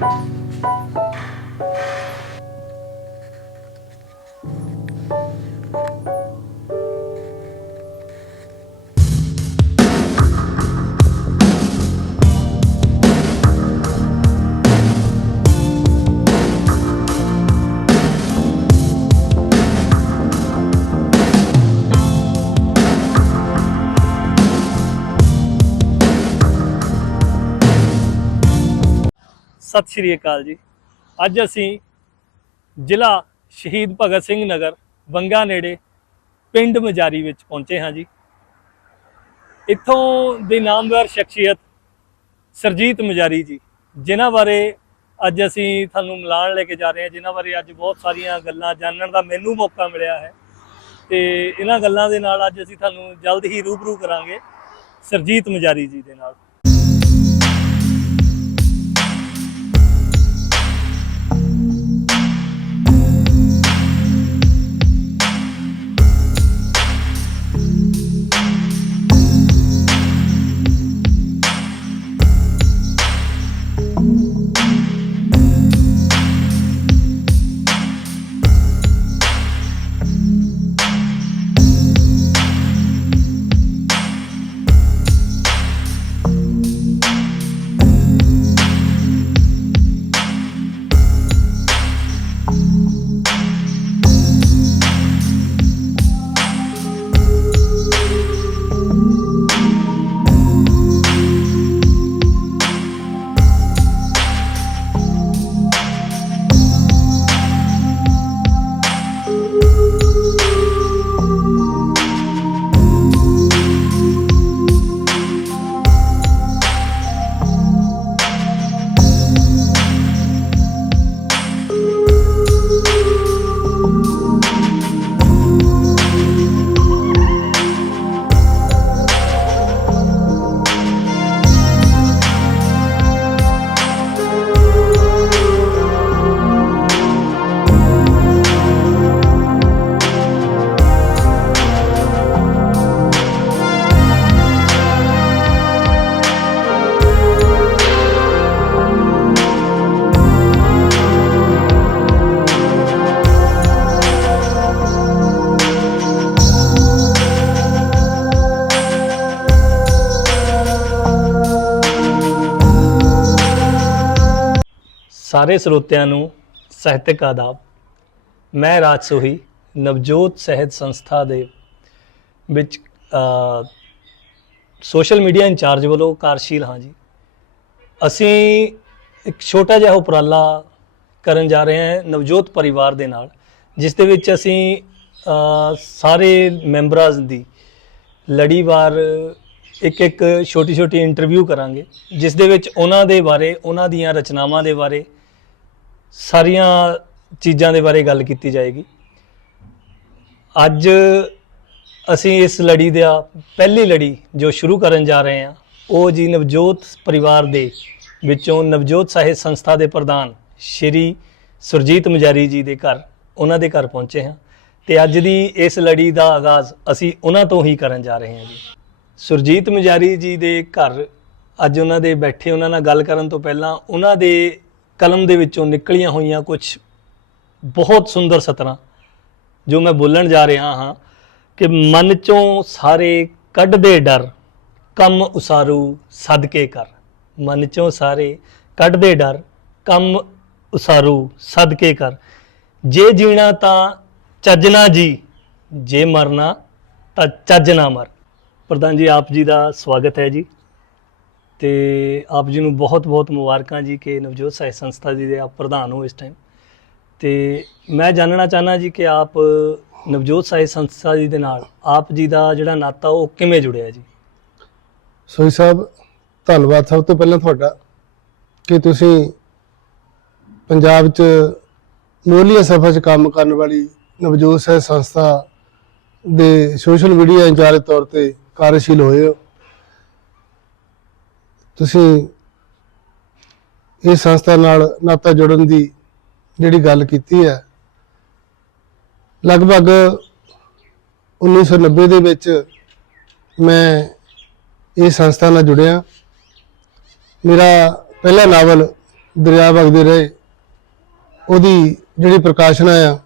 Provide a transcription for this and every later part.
Bye. ਸਤਿ ਸ਼੍ਰੀ ਅਕਾਲ ਜੀ। ਅੱਜ ਅਸੀਂ ਜ਼ਿਲ੍ਹਾ ਸ਼ਹੀਦ ਭਗਤ ਸਿੰਘ ਨਗਰ ਬੰਗਾ ਨੇੜੇ ਪਿੰਡ ਮਜਾਰੀ ਵਿੱਚ ਪਹੁੰਚੇ ਹਾਂ ਜੀ। ਇੱਥੋਂ ਦੀ ਨਾਮਵਰ ਸ਼ਖਸੀਅਤ ਸਰਜੀਤ ਮਜਾਰੀ ਜੀ, ਜਿਨ੍ਹਾਂ ਬਾਰੇ ਅੱਜ ਅਸੀਂ ਤੁਹਾਨੂੰ ਮਿਲਾਨ ਲੈ ਕੇ ਜਾ ਰਹੇ ਹਾਂ, ਜਿਨ੍ਹਾਂ ਬਾਰੇ ਅੱਜ ਬਹੁਤ ਸਾਰੀਆਂ ਗੱਲਾਂ ਜਾਣਨ ਦਾ ਮੈਨੂੰ ਮੌਕਾ ਮਿਲਿਆ ਹੈ। ਤੇ ਇਹਨਾਂ ਗੱਲਾਂ ਦੇ ਨਾਲ ਅੱਜ ਅਸੀਂ ਤੁਹਾਨੂੰ ਜਲਦ ਹੀ ਰੂਬਰੂ ਕਰਾਂਗੇ ਸਰਜੀਤ ਮਜਾਰੀ ਜੀ ਦੇ ਨਾਲ। ਸਾਰੇ ਸਰੋਤਿਆਂ ਨੂੰ ਸਾਹਿਤਕ ਆਦਾਬ। ਮੈਂ ਰਾਜ ਸੋਹੀ ਨਵਜੋਤ ਸਹਿਤ ਸੰਸਥਾ ਦੇ ਵਿੱਚ ਸੋਸ਼ਲ ਮੀਡੀਆ ਇੰਚਾਰਜ ਵੱਲੋਂ ਕਾਰਸ਼ੀਲ ਹਾਂ ਜੀ। ਅਸੀਂ ਇੱਕ ਛੋਟਾ ਜਿਹਾ ਉਪਰਾਲਾ ਕਰਨ ਜਾ ਰਹੇ ਹਾਂ ਨਵਜੋਤ ਪਰਿਵਾਰ ਦੇ ਨਾਲ, ਜਿਸ ਦੇ ਵਿੱਚ ਅਸੀਂ ਸਾਰੇ ਮੈਂਬਰਾਂ ਦੀ ਲੜੀਵਾਰ ਇੱਕ ਇੱਕ ਛੋਟੀ ਛੋਟੀ ਇੰਟਰਵਿਊ ਕਰਾਂਗੇ, ਜਿਸ ਦੇ ਵਿੱਚ ਉਹਨਾਂ ਦੇ ਬਾਰੇ, ਉਹਨਾਂ ਦੀਆਂ ਰਚਨਾਵਾਂ ਦੇ ਬਾਰੇ ਸਾਰੀਆਂ ਚੀਜ਼ਾਂ ਦੇ ਬਾਰੇ ਗੱਲ ਕੀਤੀ ਜਾਏਗੀ। ਅੱਜ ਅਸੀਂ ਇਸ ਲੜੀ ਦਾ ਪਹਿਲੀ ਲੜੀ ਜੋ ਸ਼ੁਰੂ ਕਰਨ ਜਾ ਰਹੇ ਹਾਂ, ਉਹ ਜੀ ਨਵਜੋਤ ਪਰਿਵਾਰ ਦੇ ਵਿੱਚੋਂ ਨਵਜੋਤ ਸਾਹਿਤ ਸੰਸਥਾ ਦੇ ਪ੍ਰਧਾਨ ਸ਼੍ਰੀ ਸੁਰਜੀਤ ਮਜਾਰੀ ਜੀ ਦੇ ਘਰ, ਉਹਨਾਂ ਦੇ ਘਰ ਪਹੁੰਚੇ ਹਾਂ ਤੇ ਅੱਜ ਦੀ ਇਸ ਲੜੀ ਦਾ ਆਗਾਜ਼ ਅਸੀਂ ਉਹਨਾਂ ਤੋਂ ਹੀ ਕਰਨ ਜਾ ਰਹੇ ਹਾਂ ਜੀ। ਸੁਰਜੀਤ ਮਜਾਰੀ ਜੀ ਦੇ ਘਰ, ਅੱਜ ਉਹਨਾਂ ਦੇ ਬੈਠੇ ਉਹਨਾਂ ਨਾਲ ਗੱਲ ਕਰਨ ਤੋਂ ਪਹਿਲਾਂ ਉਹਨਾਂ ਦੇ ਕਲਮ ਦੇ ਵਿੱਚੋਂ ਨਿਕਲੀਆਂ ਹੋਈਆਂ ਕੁਝ ਬਹੁਤ ਸੁੰਦਰ ਸਤਰਾਂ, ਜੋ ਮੈਂ ਬੋਲਣ ਜਾ ਰਿਹਾ ਹਾਂ ਕਿ ਮਨ ਚੋਂ ਸਾਰੇ ਕੱਢਦੇ ਡਰ, ਕੰਮ ਉਸਾਰੂ ਸਦਕੇ ਕਰ। ਮਨ ਚੋਂ ਸਾਰੇ ਕੱਢਦੇ ਡਰ, ਕੰਮ ਉਸਾਰੂ ਸਦਕੇ ਕਰ। ਜੇ ਜੀਣਾ ਤਾਂ ਚੱਜਣਾ ਜੀ, ਜੇ ਮਰਨਾ ਤਾਂ ਚੱਜ ਨਾ ਮਰ। ਪ੍ਰਧਾਨ ਜੀ, ਆਪ ਜੀ ਦਾ ਸਵਾਗਤ ਹੈ ਜੀ। ਤੇ ਆਪ ਜੀ ਨੂੰ ਬਹੁਤ-ਬਹੁਤ ਮੁਬਾਰਕਾਂ ਜੀ ਕਿ ਨਵਜੋਤ ਸਾਹਿਤ ਸੰਸਥਾ ਜੀ ਦੇ ਆਪ ਪ੍ਰਧਾਨ ਹੋ ਇਸ ਟਾਈਮ ਤੇ ਮੈਂ ਜਾਣਨਾ ਚਾਹਨਾ ਜੀ ਕਿ ਆਪ ਨਵਜੋਤ ਸਾਹਿਤ ਸੰਸਥਾ ਜੀ ਦੇ ਨਾਲ ਆਪ ਜੀ ਦਾ ਜਿਹੜਾ ਨਾਤਾ ਉਹ ਕਿਵੇਂ ਜੁੜਿਆ ਜੀ? ਸੋਈ ਸਾਹਿਬ, ਧੰਨਵਾਦ ਸਭ ਤੋਂ ਪਹਿਲਾਂ ਤੁਹਾਡਾ ਕਿ ਤੁਸੀਂ ਪੰਜਾਬ 'ਚ ਮੋਹਲੀਆ ਸਫਾ 'ਚ ਕੰਮ ਕਰਨ ਵਾਲੀ ਨਵਜੋਤ ਸਾਹਿਤ ਸੰਸਥਾ ਦੇ ਸੋਸ਼ਲ ਮੀਡੀਆ ਇੰਚਾਰਜ ਤੌਰ ਤੇ ਕਾਰਜਸ਼ੀਲ ਹੋਏ ਹੋ। ਤੁਸੀਂ ਇਸ ਸੰਸਥਾ ਨਾਲ ਨਾਤਾ ਜੋੜਨ ਦੀ ਜਿਹੜੀ ਗੱਲ ਕੀਤੀ ਹੈ, ਲਗਭਗ 1990 ਦੇ ਵਿੱਚ ਮੈਂ ਇਹ ਸੰਸਥਾ ਨਾਲ ਜੁੜਿਆ। ਮੇਰਾ ਪਹਿਲਾ ਨਾਵਲ ਦਰਿਆ ਵਗਦੇ ਰਹੇ। ਉਹਦੀ ਜਿਹੜੀ ਪ੍ਰਕਾਸ਼ਨਾ ਆ,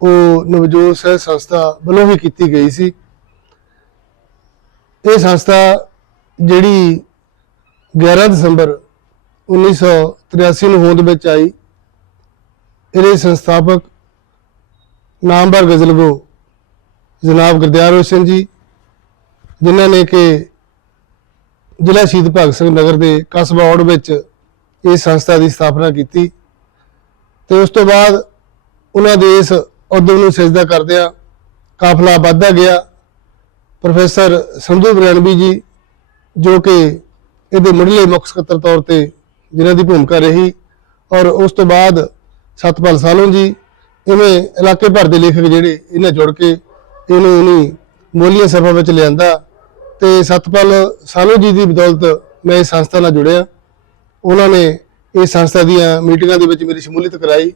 ਉਹ ਨਵਜੋਤ ਸਹਿ ਸੰਸਥਾ ਵੱਲੋਂ ਹੀ ਕੀਤੀ ਗਈ ਸੀ। ਇਹ ਸੰਸਥਾ ਜਿਹੜੀ 11 ਦਸੰਬਰ 1983 ਨੂੰ ਹੋਂਦ ਵਿੱਚ ਆਈ ਇਹਦੇ ਸੰਸਥਾਪਕ ਨਾਮਵਰ ਗਜ਼ਲਗੋ ਜਨਾਬ ਗੁਰਦਿਆਲ ਰੋਸ਼ਨ ਜੀ, ਜਿਨ੍ਹਾਂ ਨੇ ਕਿ ਜ਼ਿਲ੍ਹਾ ਸ਼ਹੀਦ ਭਗਤ ਸਿੰਘ ਨਗਰ ਦੇ ਕਸਬਾ ਔੜ ਵਿੱਚ ਇਸ ਸੰਸਥਾ ਦੀ ਸਥਾਪਨਾ ਕੀਤੀ ਤੇ ਉਸ ਤੋਂ ਬਾਅਦ ਉਹਨਾਂ ਦੇ ਇਸ ਉਦਮ ਨੂੰ ਸਜਦਾ ਕਰਦਿਆਂ ਕਾਫਲਾ ਵੱਧਦਾ ਗਿਆ। ਪ੍ਰੋਫੈਸਰ ਸੰਧੂ ਬਰਣਬੀ ਜੀ ਜੋ ਕਿ ਇਹਦੇ ਮੁੱਢਲੇ ਮੁੱਖ ਸਕੱਤਰ ਤੌਰ ਤੇ ਜਿਨ੍ਹਾਂ ਦੀ ਭੂਮਿਕਾ ਰਹੀ ਔਰ ਉਸ ਤੋਂ ਬਾਅਦ ਸਤਪਾਲ ਸਾਲੋਂ ਜੀ, ਇਵੇਂ ਇਲਾਕੇ ਭਰ ਦੇ ਲੇਖਕ ਜਿਹੜੇ ਇਹਨਾਂ ਜੁੜ ਕੇ ਇਹਨੂੰ ਇਨੀ ਮੋਲੀਆਂ ਸਭਾ ਵਿੱਚ ਲਿਆਂਦਾ ਤੇ ਸਤਪਾਲ ਸਾਲੋਂ ਜੀ ਦੀ ਬਦੌਲਤ ਮੈਂ ਇਸ ਸੰਸਥਾ ਨਾਲ ਜੁੜਿਆ। ਉਹਨਾਂ ਨੇ ਇਹ ਸੰਸਥਾ ਦੀਆਂ ਮੀਟਿੰਗਾਂ ਦੇ ਵਿੱਚ ਮੇਰੀ ਸ਼ਮੂਲੀਅਤ ਕਰਾਈ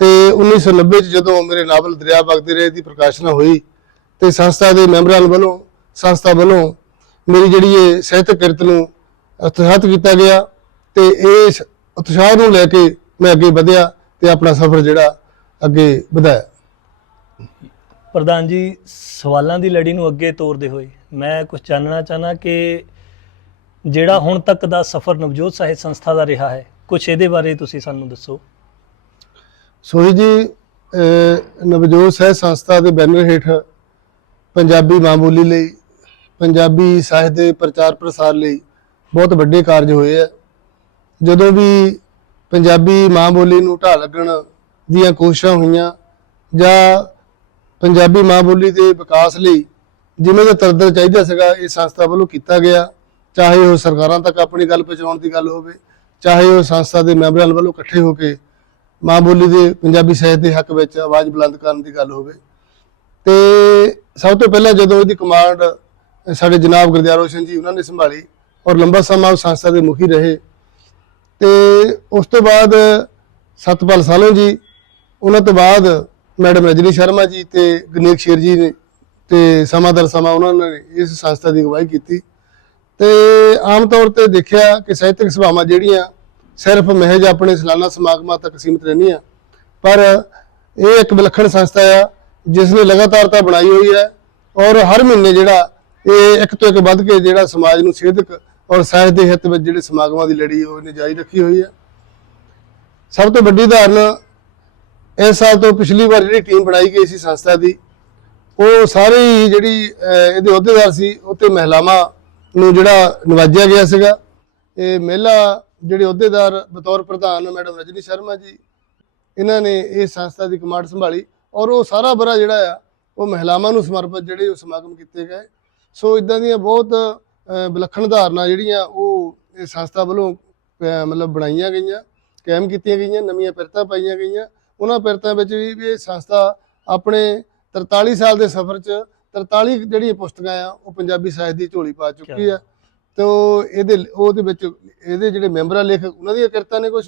ਤੇ 1990 ਚ ਜਦੋਂ ਮੇਰੇ ਨਾਵਲ ਦਰਿਆ ਵਗਦੇ ਰਹੇ ਦੀ ਪ੍ਰਕਾਸ਼ਨਾ ਹੋਈ ਤੇ ਸੰਸਥਾ ਦੇ ਮੈਂਬਰਾਂ ਵੱਲੋਂ, ਸੰਸਥਾ ਵੱਲੋਂ ਮੇਰੀ ਜਿਹੜੀ ਇਹ ਸਾਹਿਤਕ ਕਿਰਤ ਨੂੰ ਉਤਸ਼ਾਹਿਤ ਕੀਤਾ ਗਿਆ ਤੇ ਇਸ ਉਤਸ਼ਾਹ ਨੂੰ ਲੈ ਕੇ ਮੈਂ ਅੱਗੇ ਵਧਿਆ ਤੇ ਆਪਣਾ ਸਫ਼ਰ ਜਿਹੜਾ ਅੱਗੇ ਵਧਾਇਆ। ਪ੍ਰਧਾਨ ਜੀ ਸਵਾਲਾਂ ਦੀ ਲੜੀ ਨੂੰ ਅੱਗੇ ਤੋਰਦੇ ਹੋਏ ਮੈਂ ਕੁਝ ਜਾਣਨਾ ਚਾਹਨਾ ਕਿ ਜਿਹੜਾ ਹੁਣ ਤੱਕ ਦਾ ਸਫ਼ਰ ਨਵਜੋਤ ਸਾਹਿਤ ਸੰਸਥਾ ਦਾ ਰਿਹਾ ਹੈ ਕੁਝ ਇਹਦੇ ਬਾਰੇ ਤੁਸੀਂ ਸਾਨੂੰ ਦੱਸੋ। ਸੋਹੀ ਜੀ ਨਵਜੋਤ ਸਾਹਿਤ ਸੰਸਥਾ ਦੇ ਬੈਨਰ ਹੇਠ ਪੰਜਾਬੀ ਮਾਂ ਬੋਲੀ ਲਈ ਪੰਜਾਬੀ ਸਾਹਿਤ ਦੇ ਪ੍ਰਚਾਰ ਪ੍ਰਸਾਰ ਲਈ ਬਹੁਤ ਵੱਡੇ ਕਾਰਜ ਹੋਏ ਆ। ਜਦੋਂ ਵੀ ਪੰਜਾਬੀ ਮਾਂ ਬੋਲੀ ਨੂੰ ਢਾਹ ਲੱਗਣ ਦੀਆਂ ਕੋਸ਼ਿਸ਼ਾਂ ਹੋਈਆਂ ਜਾਂ ਪੰਜਾਬੀ ਮਾਂ ਬੋਲੀ ਦੇ ਵਿਕਾਸ ਲਈ ਜਿਵੇਂ ਦਾ ਤਰਦਰ ਚਾਹੀਦਾ ਸੀਗਾ, ਇਹ ਸੰਸਥਾ ਵੱਲੋਂ ਕੀਤਾ ਗਿਆ। ਚਾਹੇ ਉਹ ਸਰਕਾਰਾਂ ਤੱਕ ਆਪਣੀ ਗੱਲ ਪਹੁੰਚਾਉਣ ਦੀ ਗੱਲ ਹੋਵੇ, ਚਾਹੇ ਉਹ ਸੰਸਥਾ ਦੇ ਮੈਂਬਰਾਂ ਵੱਲੋਂ ਇਕੱਠੇ ਹੋ ਕੇ ਮਾਂ ਬੋਲੀ ਦੇ ਪੰਜਾਬੀ ਸਾਹਿਤ ਦੇ ਹੱਕ ਵਿੱਚ ਆਵਾਜ਼ ਬੁਲੰਦ ਕਰਨ ਦੀ ਗੱਲ ਹੋਵੇ। ਤੇ ਸਭ ਤੋਂ ਪਹਿਲਾਂ ਜਦੋਂ ਇਹਦੀ ਕਮਾਂਡ ਸਾਡੇ ਜਨਾਬ ਗੁਰਦਿਆਲ ਰੋਸ਼ਨ ਜੀ, ਉਹਨਾਂ ਨੇ ਸੰਭਾਲੀ ਔਰ ਲੰਬਾ ਸਮਾਂ ਉਹ ਸੰਸਥਾ ਦੇ ਮੁਖੀ ਰਹੇ। ਤੇ ਉਸ ਤੋਂ ਬਾਅਦ ਸਤਪਾਲ ਸਾਲੋ ਜੀ, ਉਹਨਾਂ ਤੋਂ ਬਾਅਦ ਮੈਡਮ ਰਜਨੀ ਸ਼ਰਮਾ ਜੀ ਤੇ ਗਨੇਕ ਸ਼ੇਰ ਜੀ ਨੇ ਤੇ ਸਮਾਦਰ ਸਮਾਂ ਉਹਨਾਂ ਨੇ ਇਸ ਸੰਸਥਾ ਦੀ ਅਗਵਾਈ ਕੀਤੀ। ਤੇ ਆਮ ਤੌਰ ਤੇ ਦੇਖਿਆ ਕਿ ਸਾਹਿਤਕ ਸਭਾਵਾਂ ਜਿਹੜੀਆਂ ਸਿਰਫ ਮਹਿਜ ਆਪਣੇ ਸਾਲਾਨਾ ਸਮਾਗਮਾਂ ਤੱਕ ਸੀਮਿਤ ਰਹਿੰਦੀਆਂ, ਪਰ ਇਹ ਇੱਕ ਵਿਲੱਖਣ ਸੰਸਥਾ ਆ, ਜਿਸ ਨੇ ਲਗਾਤਾਰਤਾ ਬਣਾਈ ਹੋਈ ਹੈ ਔਰ ਹਰ ਮਹੀਨੇ ਜਿਹੜਾ ਇਹ ਇੱਕ ਤੋਂ ਇੱਕ ਵੱਧ ਕੇ ਜਿਹੜਾ ਸਮਾਜ ਨੂੰ ਸੇਧਕ ਔਰ ਸਾਹਿਤ ਦੇ ਹਿੱਤ ਵਿੱਚ ਜਿਹੜੇ ਸਮਾਗਮਾਂ ਦੀ ਲੜੀ ਉਹ ਇਹਨੇ ਜਾਰੀ ਰੱਖੀ ਹੋਈ ਹੈ। ਸਭ ਤੋਂ ਵੱਡੀ ਉਦਾਹਰਨ ਇਸ ਸਾਲ ਤੋਂ ਪਿਛਲੀ ਵਾਰ ਜਿਹੜੀ ਟੀਮ ਬਣਾਈ ਗਈ ਸੀ ਸੰਸਥਾ ਦੀ, ਉਹ ਸਾਰੀ ਜਿਹੜੀ ਇਹਦੇ ਅਹੁਦੇਦਾਰ ਸੀ ਉੱਤੇ ਮਹਿਲਾਵਾਂ ਨੂੰ ਜਿਹੜਾ ਨਵਾਜਿਆ ਗਿਆ ਸੀਗਾ। ਇਹ ਮਹਿਲਾ ਜਿਹੜੇ ਅਹੁਦੇਦਾਰ, ਬਤੌਰ ਪ੍ਰਧਾਨ ਮੈਡਮ ਰਜਨੀ ਸ਼ਰਮਾ ਜੀ, ਇਹਨਾਂ ਨੇ ਇਹ ਸੰਸਥਾ ਦੀ ਕਮਾਂਡ ਸੰਭਾਲੀ ਔਰ ਉਹ ਸਾਰਾ ਬਰਾ ਜਿਹੜਾ ਆ, ਉਹ ਮਹਿਲਾਵਾਂ ਨੂੰ ਸਮਰਪਿਤ ਜਿਹੜੇ ਉਹ ਸਮਾਗਮ ਕੀਤੇ ਗਏ। ਸੋ ਇਦਾਂ ਦੀਆਂ ਬਹੁਤ ਵਿਲੱਖਣ ਧਾਰਨਾ ਜਿਹੜੀਆਂ ਉਹ ਇਹ ਸੰਸਥਾ ਵੱਲੋਂ ਮਤਲਬ ਬਣਾਈਆਂ ਗਈਆਂ ਕਾਇਮ ਕੀਤੀਆਂ ਗਈਆਂ ਨਵੀਆਂ ਪਿਰਤਾਂ ਪਾਈਆਂ ਗਈਆਂ। ਉਹਨਾਂ ਪਿਰਤਾਂ ਵਿੱਚ ਵੀ ਇਹ ਸੰਸਥਾ ਆਪਣੇ 43 ਸਾਲ ਦੇ ਸਫ਼ਰ 'ਚ 43 ਜਿਹੜੀਆਂ ਪੁਸਤਕਾਂ ਆ ਉਹ ਪੰਜਾਬੀ ਸਾਹਿਤ ਦੀ ਝੋਲੀ ਪਾ ਚੁੱਕੀ ਆ। ਤੇ ਉਹ ਇਹਦੇ ਉਹਦੇ ਵਿੱਚ ਇਹਦੇ ਜਿਹੜੇ ਮੈਂਬਰਾਂ ਲੇਖਕ ਉਹਨਾਂ ਦੀਆਂ ਕਿਰਤਾਂ ਨੇ ਕੁਝ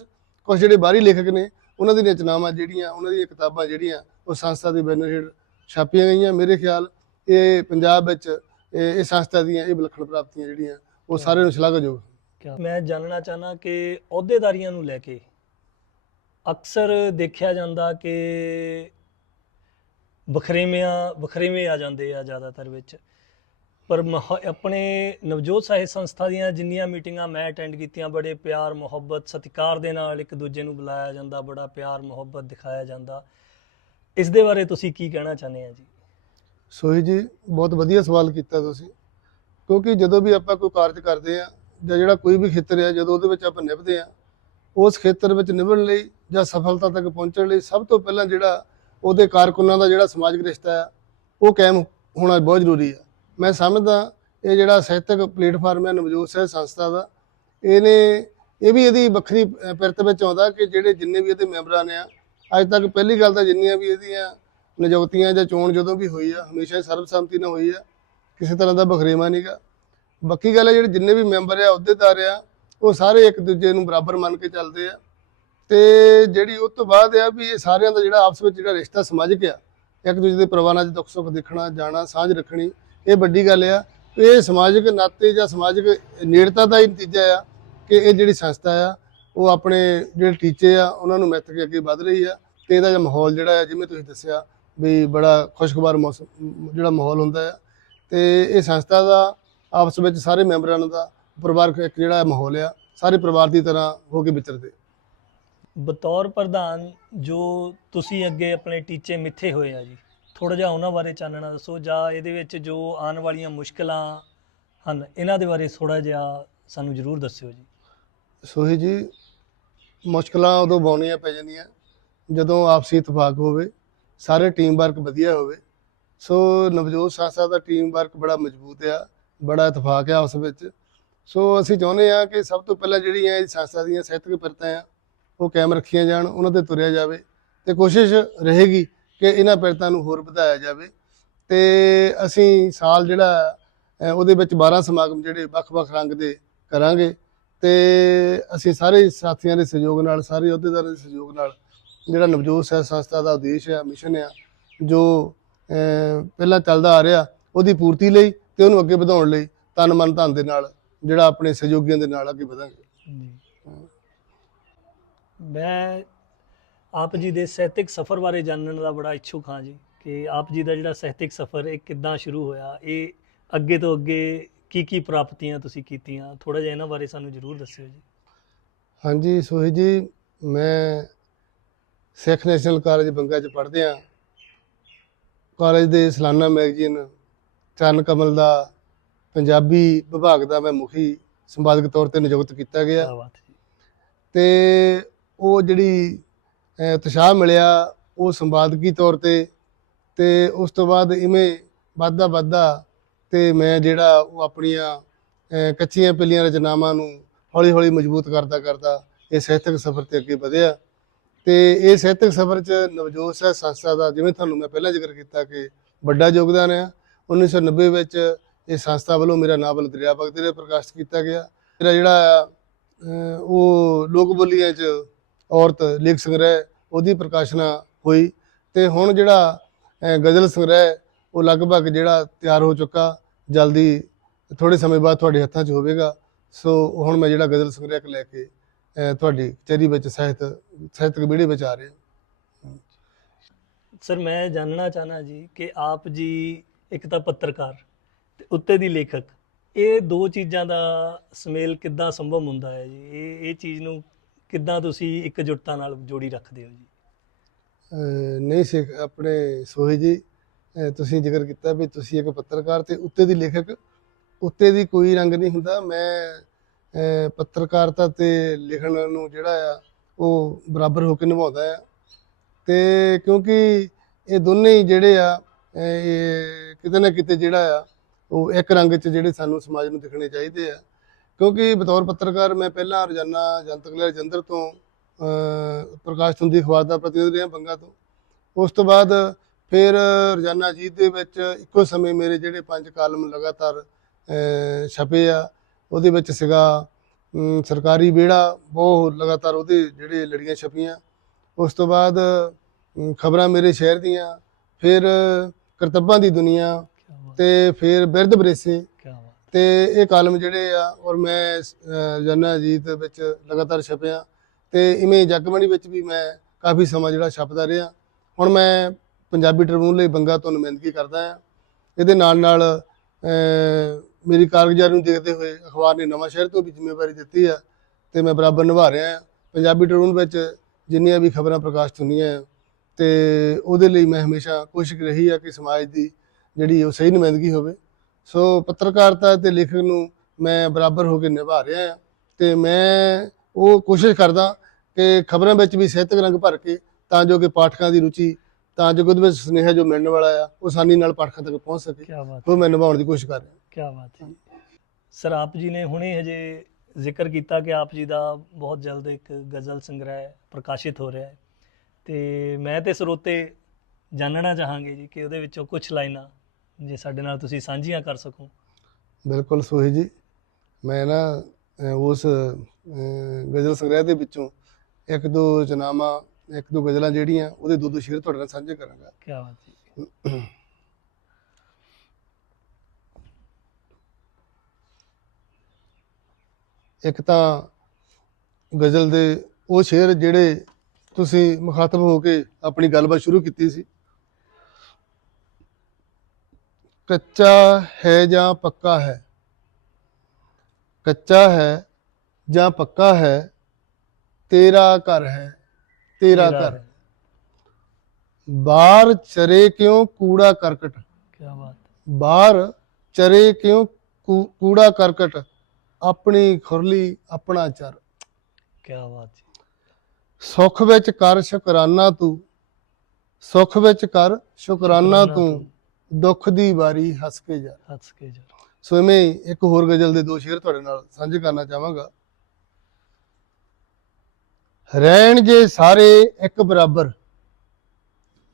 ਕੁਝ ਜਿਹੜੇ ਬਾਹਰੀ ਲੇਖਕ ਨੇ ਉਹਨਾਂ ਦੀਆਂ ਰਚਨਾਵਾਂ ਜਿਹੜੀਆਂ ਉਹਨਾਂ ਦੀਆਂ ਕਿਤਾਬਾਂ ਜਿਹੜੀਆਂ ਉਹ ਸੰਸਥਾ ਦੇ ਬੈਨਰ ਹੇਠ ਛਾਪੀਆਂ ਗਈਆਂ। ਮੇਰੇ ਖਿਆਲ ਇਹ ਪੰਜਾਬ ਵਿੱਚ ਇਹ ਇਹ ਸੰਸਥਾ ਦੀਆਂ ਇਹ ਵਿਲੱਖਣ ਪ੍ਰਾਪਤੀਆਂ ਜਿਹੜੀਆਂ, ਉਹ ਸਾਰਿਆਂ ਨੂੰ ਸ਼ਲਾਘਾਯੋਗ ਕਿਆ? ਮੈਂ ਜਾਣਨਾ ਚਾਹਨਾ ਕਿ ਅਹੁਦੇਦਾਰੀਆਂ ਨੂੰ ਲੈ ਕੇ ਅਕਸਰ ਦੇਖਿਆ ਜਾਂਦਾ ਕਿ ਵਖਰੇਵਿਆਂ, ਵਖਰੇਵੇਂ ਆ ਜਾਂਦੇ ਆ ਜ਼ਿਆਦਾਤਰ ਵਿੱਚ। ਪਰ ਮਹ- ਆਪਣੇ ਨਵਜੋਤ ਸਾਹਿਤ ਸੰਸਥਾ ਦੀਆਂ ਜਿੰਨੀਆਂ ਮੀਟਿੰਗਾਂ ਮੈਂ ਅਟੈਂਡ ਕੀਤੀਆਂ, ਬੜੇ ਪਿਆਰ, ਮੁਹੱਬਤ, ਸਤਿਕਾਰ ਦੇ ਨਾਲ ਇੱਕ ਦੂਜੇ ਨੂੰ ਬੁਲਾਇਆ ਜਾਂਦਾ, ਬੜਾ ਪਿਆਰ, ਮੁਹੱਬਤ ਦਿਖਾਇਆ ਜਾਂਦਾ। ਇਸ ਦੇ ਬਾਰੇ ਤੁਸੀਂ ਕੀ ਕਹਿਣਾ ਚਾਹੁੰਦੇ ਆ ਜੀ? ਸੋਹੀ ਜੀ ਬਹੁਤ ਵਧੀਆ ਸਵਾਲ ਕੀਤਾ ਤੁਸੀਂ। ਕਿਉਂਕਿ ਜਦੋਂ ਵੀ ਆਪਾਂ ਕੋਈ ਕਾਰਜ ਕਰਦੇ ਆ ਜਾਂ ਜਿਹੜਾ ਕੋਈ ਵੀ ਖੇਤਰ ਆ ਜਦੋਂ ਉਹਦੇ ਵਿੱਚ ਆਪਾਂ ਨਿਭਦੇ ਆ ਉਸ ਖੇਤਰ ਵਿੱਚ ਨਿਭਣ ਲਈ ਜਾਂ ਸਫਲਤਾ ਤੱਕ ਪਹੁੰਚਣ ਲਈ ਸਭ ਤੋਂ ਪਹਿਲਾਂ ਜਿਹੜਾ ਉਹਦੇ ਕਾਰਕੁਨਾਂ ਦਾ ਜਿਹੜਾ ਸਮਾਜਿਕ ਰਿਸ਼ਤਾ ਆ ਉਹ ਕਾਇਮ ਹੋਣਾ ਬਹੁਤ ਜ਼ਰੂਰੀ ਆ ਮੈਂ ਸਮਝਦਾ ਇਹ ਜਿਹੜਾ ਸਾਹਿਤਕ ਪਲੇਟਫਾਰਮ ਹੈ, ਨਵਜੋਤ ਸਾਹਿਤ ਸੰਸਥਾ ਦਾ, ਇਹਨੇ, ਇਹ ਵੀ ਇਹਦੀ ਵੱਖਰੀ ਪਿਰਤ ਵਿੱਚ ਆਉਂਦਾ ਕਿ ਜਿਹੜੇ ਜਿੰਨੇ ਵੀ ਇਹਦੇ ਮੈਂਬਰਾਂ ਨੇ ਆ, ਅੱਜ ਤੱਕ ਪਹਿਲੀ ਗੱਲ ਤਾਂ ਜਿੰਨੀਆਂ ਵੀ ਇਹਦੀਆਂ ਨਿਯੁਕਤੀਆਂ ਜਾਂ ਚੋਣ ਜਦੋਂ ਵੀ ਹੋਈ ਆ, ਹਮੇਸ਼ਾ ਹੀ ਸਰਬਸੰਮਤੀ ਨਾਲ ਹੋਈ ਆ, ਕਿਸੇ ਤਰ੍ਹਾਂ ਦਾ ਬਖਰੇਵਾ ਨਹੀਂਗਾ ਬਾਕੀ ਗੱਲ ਹੈ ਜਿਹੜੇ ਜਿੰਨੇ ਵੀ ਮੈਂਬਰ ਆ, ਅਹੁਦੇਦਾਰ ਆ, ਉਹ ਸਾਰੇ ਇੱਕ ਦੂਜੇ ਨੂੰ ਬਰਾਬਰ ਮੰਨ ਕੇ ਚੱਲਦੇ ਆ। ਤੇ ਜਿਹੜੀ ਉਸ ਤੋਂ ਬਾਅਦ ਆ ਵੀ ਇਹ ਸਾਰਿਆਂ ਦਾ ਜਿਹੜਾ ਆਪਸ ਵਿੱਚ ਜਿਹੜਾ ਰਿਸ਼ਤਾ ਸਮਾਜਿਕ ਆ, ਇੱਕ ਦੂਜੇ ਦੇ ਪਰਿਵਾਰਾਂ 'ਚ ਦੁੱਖ ਸੁੱਖ ਦੇਖਣਾ, ਜਾਣਾ, ਸਾਂਝ ਰੱਖਣੀ, ਇਹ ਵੱਡੀ ਗੱਲ ਆ। ਇਹ ਸਮਾਜਿਕ ਨਾਤੇ ਜਾਂ ਸਮਾਜਿਕ ਨੇੜਤਾ ਦਾ ਹੀ ਨਤੀਜਾ ਆ ਕਿ ਇਹ ਜਿਹੜੀ ਸੰਸਥਾ ਆ, ਉਹ ਆਪਣੇ ਜਿਹੜੇ ਟੀਚੇ ਆ, ਉਹਨਾਂ ਨੂੰ ਮਿੱਥ ਕੇ ਅੱਗੇ ਵਧ ਰਹੀ ਆ। ਤੇ ਇਹਦਾ ਜਿਹੜਾ ਮਾਹੌਲ ਜਿਹੜਾ ਆ, ਜਿਵੇਂ ਤੁਸੀਂ ਦੱਸਿਆ ਵੀ ਬੜਾ ਖੁਸ਼ਗਵਾਰ ਮੌਸਮ ਜਿਹੜਾ ਮਾਹੌਲ ਹੁੰਦਾ ਆ। ਤੇ ਇਹ ਸੰਸਥਾ ਦਾ ਆਪਸ ਵਿੱਚ ਸਾਰੇ ਮੈਂਬਰਾਂ ਦਾ ਪਰਿਵਾਰਕ ਇੱਕ ਜਿਹੜਾ ਮਾਹੌਲ ਆ ਸਾਰੇ ਪਰਿਵਾਰ ਦੀ ਤਰ੍ਹਾਂ ਹੋ ਕੇ ਵਿਚਰਦੇ। ਬਤੌਰ ਪ੍ਰਧਾਨ ਜੋ ਤੁਸੀਂ ਅੱਗੇ ਆਪਣੇ ਟੀਚੇ ਮਿੱਥੇ ਹੋਏ ਆ ਜੀ ਥੋੜਾ ਜਿਹਾ ਉਹਨਾਂ ਬਾਰੇ ਚਾਨਣਾ ਦੱਸੋ ਜਾਂ ਇਹਦੇ ਵਿੱਚ ਜੋ ਆਉਣ ਵਾਲੀਆਂ ਮੁਸ਼ਕਲਾਂ ਹਨ ਇਹਨਾਂ ਦੇ ਬਾਰੇ ਥੋੜਾ ਜਿਹਾ ਸਾਨੂੰ ਜ਼ਰੂਰ ਦੱਸਿਓ ਜੀ। ਸੋਹੀ ਜੀ ਮੁਸ਼ਕਲਾਂ ਉਦੋਂ ਬਾਉਣੀਆਂ ਪੈ ਜਾਂਦੀਆਂ ਜਦੋਂ ਆਪਸੀ ਇਤਫਾਕ ਹੋਵੇ। ਸਾਰੇ ਟੀਮ ਵਰਕ ਵਧੀਆ ਹੋਵੇ। ਸੋ ਨਵਜੋਤ ਸੰਸਥਾ ਦਾ ਟੀਮ ਵਰਕ ਬੜਾ ਮਜ਼ਬੂਤ ਆ, ਬੜਾ ਇਤਫਾਕ ਆ ਉਸ ਵਿੱਚ। ਸੋ ਅਸੀਂ ਚਾਹੁੰਦੇ ਆ ਕਿ ਸਭ ਤੋਂ ਪਹਿਲਾਂ ਜਿਹੜੀਆਂ ਇਹ ਸੰਸਥਾ ਦੀਆਂ ਸਾਹਿਤਕ ਪਿਰਤਾਂ ਆ, ਉਹ ਕਾਇਮ ਰੱਖੀਆਂ ਜਾਣ, ਉਹਨਾਂ ਤੇ ਤੁਰਿਆ ਜਾਵੇ ਤੇ ਕੋਸ਼ਿਸ਼ ਰਹੇਗੀ ਕਿ ਇਹਨਾਂ ਪਿਰਤਾਂ ਨੂੰ ਹੋਰ ਵਧਾਇਆ ਜਾਵੇ। ਤੇ ਅਸੀਂ ਸਾਲ ਜਿਹੜਾ ਉਹਦੇ ਵਿੱਚ 12 ਸਮਾਗਮ ਜਿਹੜੇ ਵੱਖ-ਵੱਖ ਰੰਗ ਦੇ ਕਰਾਂਗੇ ਤੇ ਅਸੀਂ ਸਾਰੇ ਸਾਥੀਆਂ ਦੇ ਸਹਿਯੋਗ ਨਾਲ, ਸਾਰੇ ਅਹੁਦੇਦਾਰਾਂ ਦੇ ਸਹਿਯੋਗ ਨਾਲ ਜਿਹੜਾ ਨਵਜੋਤ ਸਹਿਤ ਸੰਸਥਾ ਦਾ ਉਦੇਸ਼ ਹੈ ਮਿਸ਼ਨ ਆ ਜੋ ਪਹਿਲਾਂ ਚੱਲਦਾ ਆ ਰਿਹਾ ਉਹਦੀ ਪੂਰਤੀ ਲਈ ਤੇ ਉਹਨੂੰ ਅੱਗੇ ਵਧਾਉਣ ਲਈ ਤਨ ਮਨ ਧਨ ਦੇ ਨਾਲ ਜਿਹੜਾ ਆਪਣੇ ਸਹਿਯੋਗੀਆਂ ਦੇ ਨਾਲ ਅੱਗੇ ਵਧਾਂਗੇ। ਮੈਂ ਆਪ ਜੀ ਦੇ ਸਾਹਿਤਿਕ ਸਫ਼ਰ ਬਾਰੇ ਜਾਣਨ ਦਾ ਬੜਾ ਇੱਛੁਕ ਹਾਂ ਜੀ ਕਿ ਆਪ ਜੀ ਦਾ ਜਿਹੜਾ ਸਾਹਿਤਿਕ ਸਫ਼ਰ ਇਹ ਕਿੱਦਾਂ ਸ਼ੁਰੂ ਹੋਇਆ ਇਹ ਅੱਗੇ ਤੋਂ ਅੱਗੇ ਕੀ ਕੀ ਪ੍ਰਾਪਤੀਆਂ ਤੁਸੀਂ ਕੀਤੀਆਂ ਥੋੜਾ ਜਿਹਾ ਇਹਨਾਂ ਬਾਰੇ ਸਾਨੂੰ ਜ਼ਰੂਰ ਦੱਸਿਓ ਜੀ। ਹਾਂਜੀ ਸੋਹੀ ਜੀ ਮੈਂ ਸਿੱਖ ਨੈਸ਼ਨਲ ਕਾਲਜ ਬੰਗਾ 'ਚ ਪੜ੍ਹਦਿਆਂ ਕਾਲਜ ਦੇ ਸਾਲਾਨਾ ਮੈਗਜ਼ੀਨ ਚਰਨ ਕਮਲ ਦਾ ਪੰਜਾਬੀ ਵਿਭਾਗ ਦਾ ਮੈਂ ਮੁਖੀ ਸੰਪਾਦਕ ਤੌਰ ਤੇ ਨਿਯੁਕਤ ਕੀਤਾ ਗਿਆ। ਤੇ ਉਹ ਜਿਹੜੀ ਉਤਸ਼ਾਹ ਮਿਲਿਆ ਉਹ ਸੰਪਾਦਕੀ ਤੌਰ ਤੇ ਤੇ ਉਸ ਤੋਂ ਬਾਅਦ ਇਵੇਂ ਵੱਧਦਾ ਵੱਧਦਾ ਤੇ ਮੈਂ ਜਿਹੜਾ ਉਹ ਆਪਣੀਆਂ ਕੱਚੀਆਂ ਪਿੱਲੀਆਂ ਰਚਨਾਵਾਂ ਨੂੰ ਹੌਲੀ ਹੌਲੀ ਮਜ਼ਬੂਤ ਕਰਦਾ ਕਰਦਾ ਇਹ ਸਾਹਿਤਕ ਸਫ਼ਰ ਤੇ ਅੱਗੇ ਵਧਿਆ। ਤੇ ਇਹ ਸਾਹਿਤਕ ਸਫ਼ਰ 'ਚ ਨਵਜੋਤ ਸਾਹਿਤ ਸੰਸਥਾ ਦਾ, ਜਿਵੇਂ ਤੁਹਾਨੂੰ ਮੈਂ ਪਹਿਲਾਂ ਜ਼ਿਕਰ ਕੀਤਾ ਕਿ ਵੱਡਾ ਯੋਗਦਾਨ ਹੈ 1990 ਵਿੱਚ ਇਹ ਸੰਸਥਾ ਵੱਲੋਂ ਮੇਰਾ ਨਾਵਲ ਦਰਿਆ ਭਗਤ ਦੇ ਪ੍ਰਕਾਸ਼ਿਤ ਕੀਤਾ ਗਿਆ। ਮੇਰਾ ਜਿਹੜਾ ਉਹ ਲੋਕ ਬੋਲੀਆਂ 'ਚ ਔਰਤ, ਲੇਖ ਸੰਗ੍ਰਹਿ, ਉਹਦੀ ਪ੍ਰਕਾਸ਼ਨਾ ਹੋਈ ਤੇ ਹੁਣ ਜਿਹੜਾ ਗਜ਼ਲ ਸੰਗ੍ਰਹਿ, ਉਹ ਲਗਭਗ ਜਿਹੜਾ ਤਿਆਰ ਹੋ ਚੁੱਕਾ, ਜਲਦੀ ਥੋੜੇ ਸਮੇਂ ਬਾਅਦ ਤੁਹਾਡੇ ਹੱਥਾਂ 'ਚ ਹੋਵੇਗਾ। ਸੋ ਹੁਣ ਮੈਂ ਜਿਹੜਾ ਗਜ਼ਲ ਸੰਗ੍ਰਹਿ ਲੈ ਕੇ ਤੁਹਾਡੀ ਕਚਹਿਰੀ ਵਿੱਚ ਸਾਹਿਤ ਸਾਹਿਤਕ ਵਿਹੜੇ ਵਿੱਚ ਆ ਰਿਹਾ ਸਰ ਮੈਂ ਜਾਣਨਾ ਚਾਹਨਾ ਜੀ ਕਿ ਆਪ ਜੀ ਇੱਕ ਤਾਂ ਪੱਤਰਕਾਰ ਤੇ ਉੱਤੇ ਦੀ ਲੇਖਕ ਇਹ ਦੋ ਚੀਜ਼ਾਂ ਦਾ ਸੁਮੇਲ ਕਿੱਦਾਂ ਸੰਭਵ ਹੁੰਦਾ ਹੈ ਜੀ? ਇਹ ਇਹ ਚੀਜ਼ ਨੂੰ ਕਿੱਦਾਂ ਤੁਸੀਂ ਇਕਜੁੱਟਤਾ ਨਾਲ ਜੋੜੀ ਰੱਖਦੇ ਹੋ ਜੀ? ਨਹੀਂ ਸਿੱਖ ਆਪਣੇ ਸੋਹੀ ਜੀ ਤੁਸੀਂ ਜ਼ਿਕਰ ਕੀਤਾ ਵੀ ਤੁਸੀਂ ਇੱਕ ਪੱਤਰਕਾਰ ਤੇ ਉੱਤੇ ਦੀ ਲੇਖਕ ਉੱਤੇ ਦੀ ਕੋਈ ਰੰਗ ਨਹੀਂ ਹੁੰਦਾ। ਮੈਂ ਪੱਤਰਕਾਰਤਾ ਤੇ ਲਿਖਣ ਨੂੰ ਜਿਹੜਾ ਆ, ਉਹ ਬਰਾਬਰ ਹੋ ਕੇ ਨਿਭਾਉਂਦਾ ਆ। ਤੇ ਕਿਉਂਕਿ ਇਹ ਦੋਨੇ ਹੀ ਜਿਹੜੇ ਆ ਇਹ ਕਿਤੇ ਨਾ ਕਿਤੇ ਜਿਹੜਾ ਆ, ਉਹ ਇੱਕ ਰੰਗ 'ਚ ਜਿਹੜੇ ਸਾਨੂੰ ਸਮਾਜ ਨੂੰ ਦਿਖਣੇ ਚਾਹੀਦੇ ਆ। ਕਿਉਂਕਿ ਬਤੌਰ ਪੱਤਰਕਾਰ ਮੈਂ ਪਹਿਲਾਂ ਰੋਜ਼ਾਨਾ ਜਨਤਕ ਲਹਿਰ ਜੰਦਰ ਤੋਂ ਪ੍ਰਕਾਸ਼ਤ ਹੁੰਦੀ ਅਖਬਾਰ ਦਾ ਪ੍ਰਤੀਨਿਧ ਰਿਹਾ ਬੰਗਾ ਤੋਂ। ਉਸ ਤੋਂ ਬਾਅਦ ਫਿਰ ਰੋਜ਼ਾਨਾ ਅਜੀਤ ਦੇ ਵਿੱਚ ਇੱਕੋ ਸਮੇਂ ਮੇਰੇ ਜਿਹੜੇ ਪੰਜ ਕਾਲਮ ਲਗਾਤਾਰ ਛਪੇ ਆ। ਉਹਦੇ ਵਿੱਚ ਸੀਗਾ ਸਰਕਾਰੀ ਵਿਹੜਾ ਬਹੁਤ ਲਗਾਤਾਰ ਉਹਦੇ ਜਿਹੜੇ ਲੜੀਆਂ ਛਪੀਆਂ। ਉਸ ਤੋਂ ਬਾਅਦ ਖਬਰਾਂ ਮੇਰੇ ਸ਼ਹਿਰ ਦੀਆਂ ਫਿਰ ਕਰਤੱਬਾਂ ਦੀ ਦੁਨੀਆ ਤੇ ਫਿਰ ਬਿਰਧ ਬਰੇਸੇ। ਤੇ ਇਹ ਕਾਲਮ ਜਿਹੜੇ ਆ ਔਰ ਮੈਂ ਰੋਜ਼ਾਨਾ ਅਜੀਤ ਵਿੱਚ ਲਗਾਤਾਰ ਛਪਿਆ। ਤੇ ਇਵੇਂ ਜਗਬਾਣੀ ਵਿੱਚ ਵੀ ਮੈਂ ਕਾਫੀ ਸਮਾਂ ਜਿਹੜਾ ਛਪਦਾ ਰਿਹਾ। ਹੁਣ ਮੈਂ ਪੰਜਾਬੀ ਟ੍ਰਿਬਿਊਨ ਲਈ ਬੰਗਾ ਤੋਂ ਨੁਮਾਇੰਦਗੀ ਕਰਦਾ ਆ ਇਹਦੇ ਨਾਲ ਨਾਲ ਮੇਰੀ ਕਾਰਗੁਜ਼ਾਰੀ ਨੂੰ ਦੇਖਦੇ ਹੋਏ ਅਖਬਾਰ ਨੇ ਨਵਾਂ ਸ਼ਹਿਰ ਤੋਂ ਵੀ ਜ਼ਿੰਮੇਵਾਰੀ ਦਿੱਤੀ ਆ ਤੇ ਮੈਂ ਬਰਾਬਰ ਨਿਭਾ ਰਿਹਾ ਆ। ਪੰਜਾਬੀ ਟ੍ਰਿਬਿਊਨ ਵਿੱਚ ਜਿੰਨੀਆਂ ਵੀ ਖਬਰਾਂ ਪ੍ਰਕਾਸ਼ਿਤ ਹੁੰਦੀਆਂ ਆ ਤੇ ਉਹਦੇ ਲਈ ਮੈਂ ਹਮੇਸ਼ਾ ਕੋਸ਼ਿਸ਼ ਰਹੀ ਆ ਕਿ ਸਮਾਜ ਦੀ ਜਿਹੜੀ ਉਹ ਸਹੀ ਨੁਮਾਇੰਦਗੀ ਹੋਵੇ। ਸੋ ਪੱਤਰਕਾਰਤਾ ਤੇ ਲੇਖਕ ਨੂੰ ਮੈਂ ਬਰਾਬਰ ਹੋ ਕੇ ਨਿਭਾ ਰਿਹਾ ਹਾਂ ਤੇ ਮੈਂ ਉਹ ਕੋਸ਼ਿਸ਼ ਕਰਦਾ ਕਿ ਖਬਰਾਂ ਵਿੱਚ ਵੀ ਸਾਹਿਤਕ ਰੰਗ ਭਰ ਕੇ ਤਾਂ ਜੋ ਕਿ ਪਾਠਕਾਂ ਦੀ ਰੁਚੀ ਤਾਂ ਜੋ ਕਿ ਉਹਦੇ ਵਿੱਚ ਸੁਨੇਹਾ ਜੋ ਮਿਲਣ ਵਾਲਾ ਆ ਉਹ ਆਸਾਨੀ ਨਾਲ ਪਾਠਕਾਂ ਤੱਕ ਪਹੁੰਚ ਸਕੇ। ਉਹ ਮੈਂ ਨਿਭਾਉਣ ਦੀ ਕੋਸ਼ਿਸ਼ ਕਰ ਰਿਹਾ। ਕੀ ਬਾਤ ਹੈ। ਸਰ ਆਪ ਜੀ ਨੇ ਹੁਣੇ ਹਜੇ ਜ਼ਿਕਰ ਕੀਤਾ ਕਿ ਆਪ ਜੀ ਦਾ ਬਹੁਤ ਜਲਦ ਇੱਕ ਗਜ਼ਲ ਸੰਗ੍ਰਹਿ ਪ੍ਰਕਾਸ਼ਿਤ ਹੋ ਰਿਹਾ ਹੈ। ਤੇ ਮੈਂ ਤੇ ਸਰੋਤੇ ਜਾਣਨਾ ਚਾਹਾਂਗੇ ਜੀ ਕਿ ਉਹਦੇ ਵਿੱਚੋਂ ਕੁਝ ਲਾਈਨਾਂ ਜੇ ਸਾਡੇ ਨਾਲ ਤੁਸੀਂ ਸਾਂਝੀਆਂ ਕਰ ਸਕੋ। ਬਿਲਕੁਲ ਸੋਹੀ ਜੀ। ਮੈਂ ਨਾ ਉਸ ਗਜ਼ਲ ਸੰਗ੍ਰਹਿ ਦੇ ਵਿੱਚੋਂ ਇੱਕ ਦੋ ਜਨਾਮਾ ਇੱਕ ਦੋ ਗਜ਼ਲਾਂ ਜਿਹੜੀਆਂ ਉਹਦੇ ਦੋ ਦੋ ਸ਼ੇਰ ਤੁਹਾਡੇ ਨਾਲ ਸਾਂਝੇ ਕਰਾਂਗਾ। ਕੀ ਬਾਤ ਜੀ ਇੱਕ ਤਾਂ ਗਜ਼ਲ ਦੇ ਉਹ ਸ਼ੇਰ ਜਿਹੜੇ ਤੁਸੀਂ ਮੁਖਾਤਬ ਹੋ ਕੇ ਆਪਣੀ ਗੱਲਬਾਤ ਸ਼ੁਰੂ ਕੀਤੀ ਸੀ। ਕੱਚਾ ਹੈ ਜਾਂ ਪੱਕਾ ਹੈ? ਕੱਚਾ ਹੈ ਜਾਂ ਪੱਕਾ ਹੈ? ਤੇਰਾ ਘਰ ਹੈ ਤੇਰਾ ਘਰ। ਬਾਹਰ ਚਰੇ ਕਿਉਂ ਕੂੜਾ ਕਰਕਟ? ਕੀ ਬਾਤ। ਬਾਹਰ ਚਰੇ ਕਿਉਂ ਕੂੜਾ ਕਰਕਟ? ਆਪਣੀ ਖੁਰਲੀ ਆਪਣਾ ਚਰ। ਕੀ ਬਾਤ ਜੀ। ਸੁੱਖ ਵਿੱਚ ਕਰ ਸ਼ੁਕਰਾਨਾ ਤੂੰ। ਸੁੱਖ ਵਿੱਚ ਕਰ ਸ਼ੁਕਰਾਨਾ ਤੂੰ। ਦੁੱਖ ਦੀ ਵਾਰੀ ਹੱਸ ਕੇ ਜਾ। ਹੱਸ ਕੇ ਜਾ। ਸੋ ਮੈਂ ਇੱਕ ਹੋਰ ਗਜ਼ਲ ਦੇ ਦੋ ਸ਼ੇਰ ਤੁਹਾਡੇ ਨਾਲ ਸਾਂਝੇ ਕਰਨਾ ਚਾਹਾਂਗਾ। ਰਹਿਣ ਜੇ ਸਾਰੇ ਇੱਕ ਬਰਾਬਰ।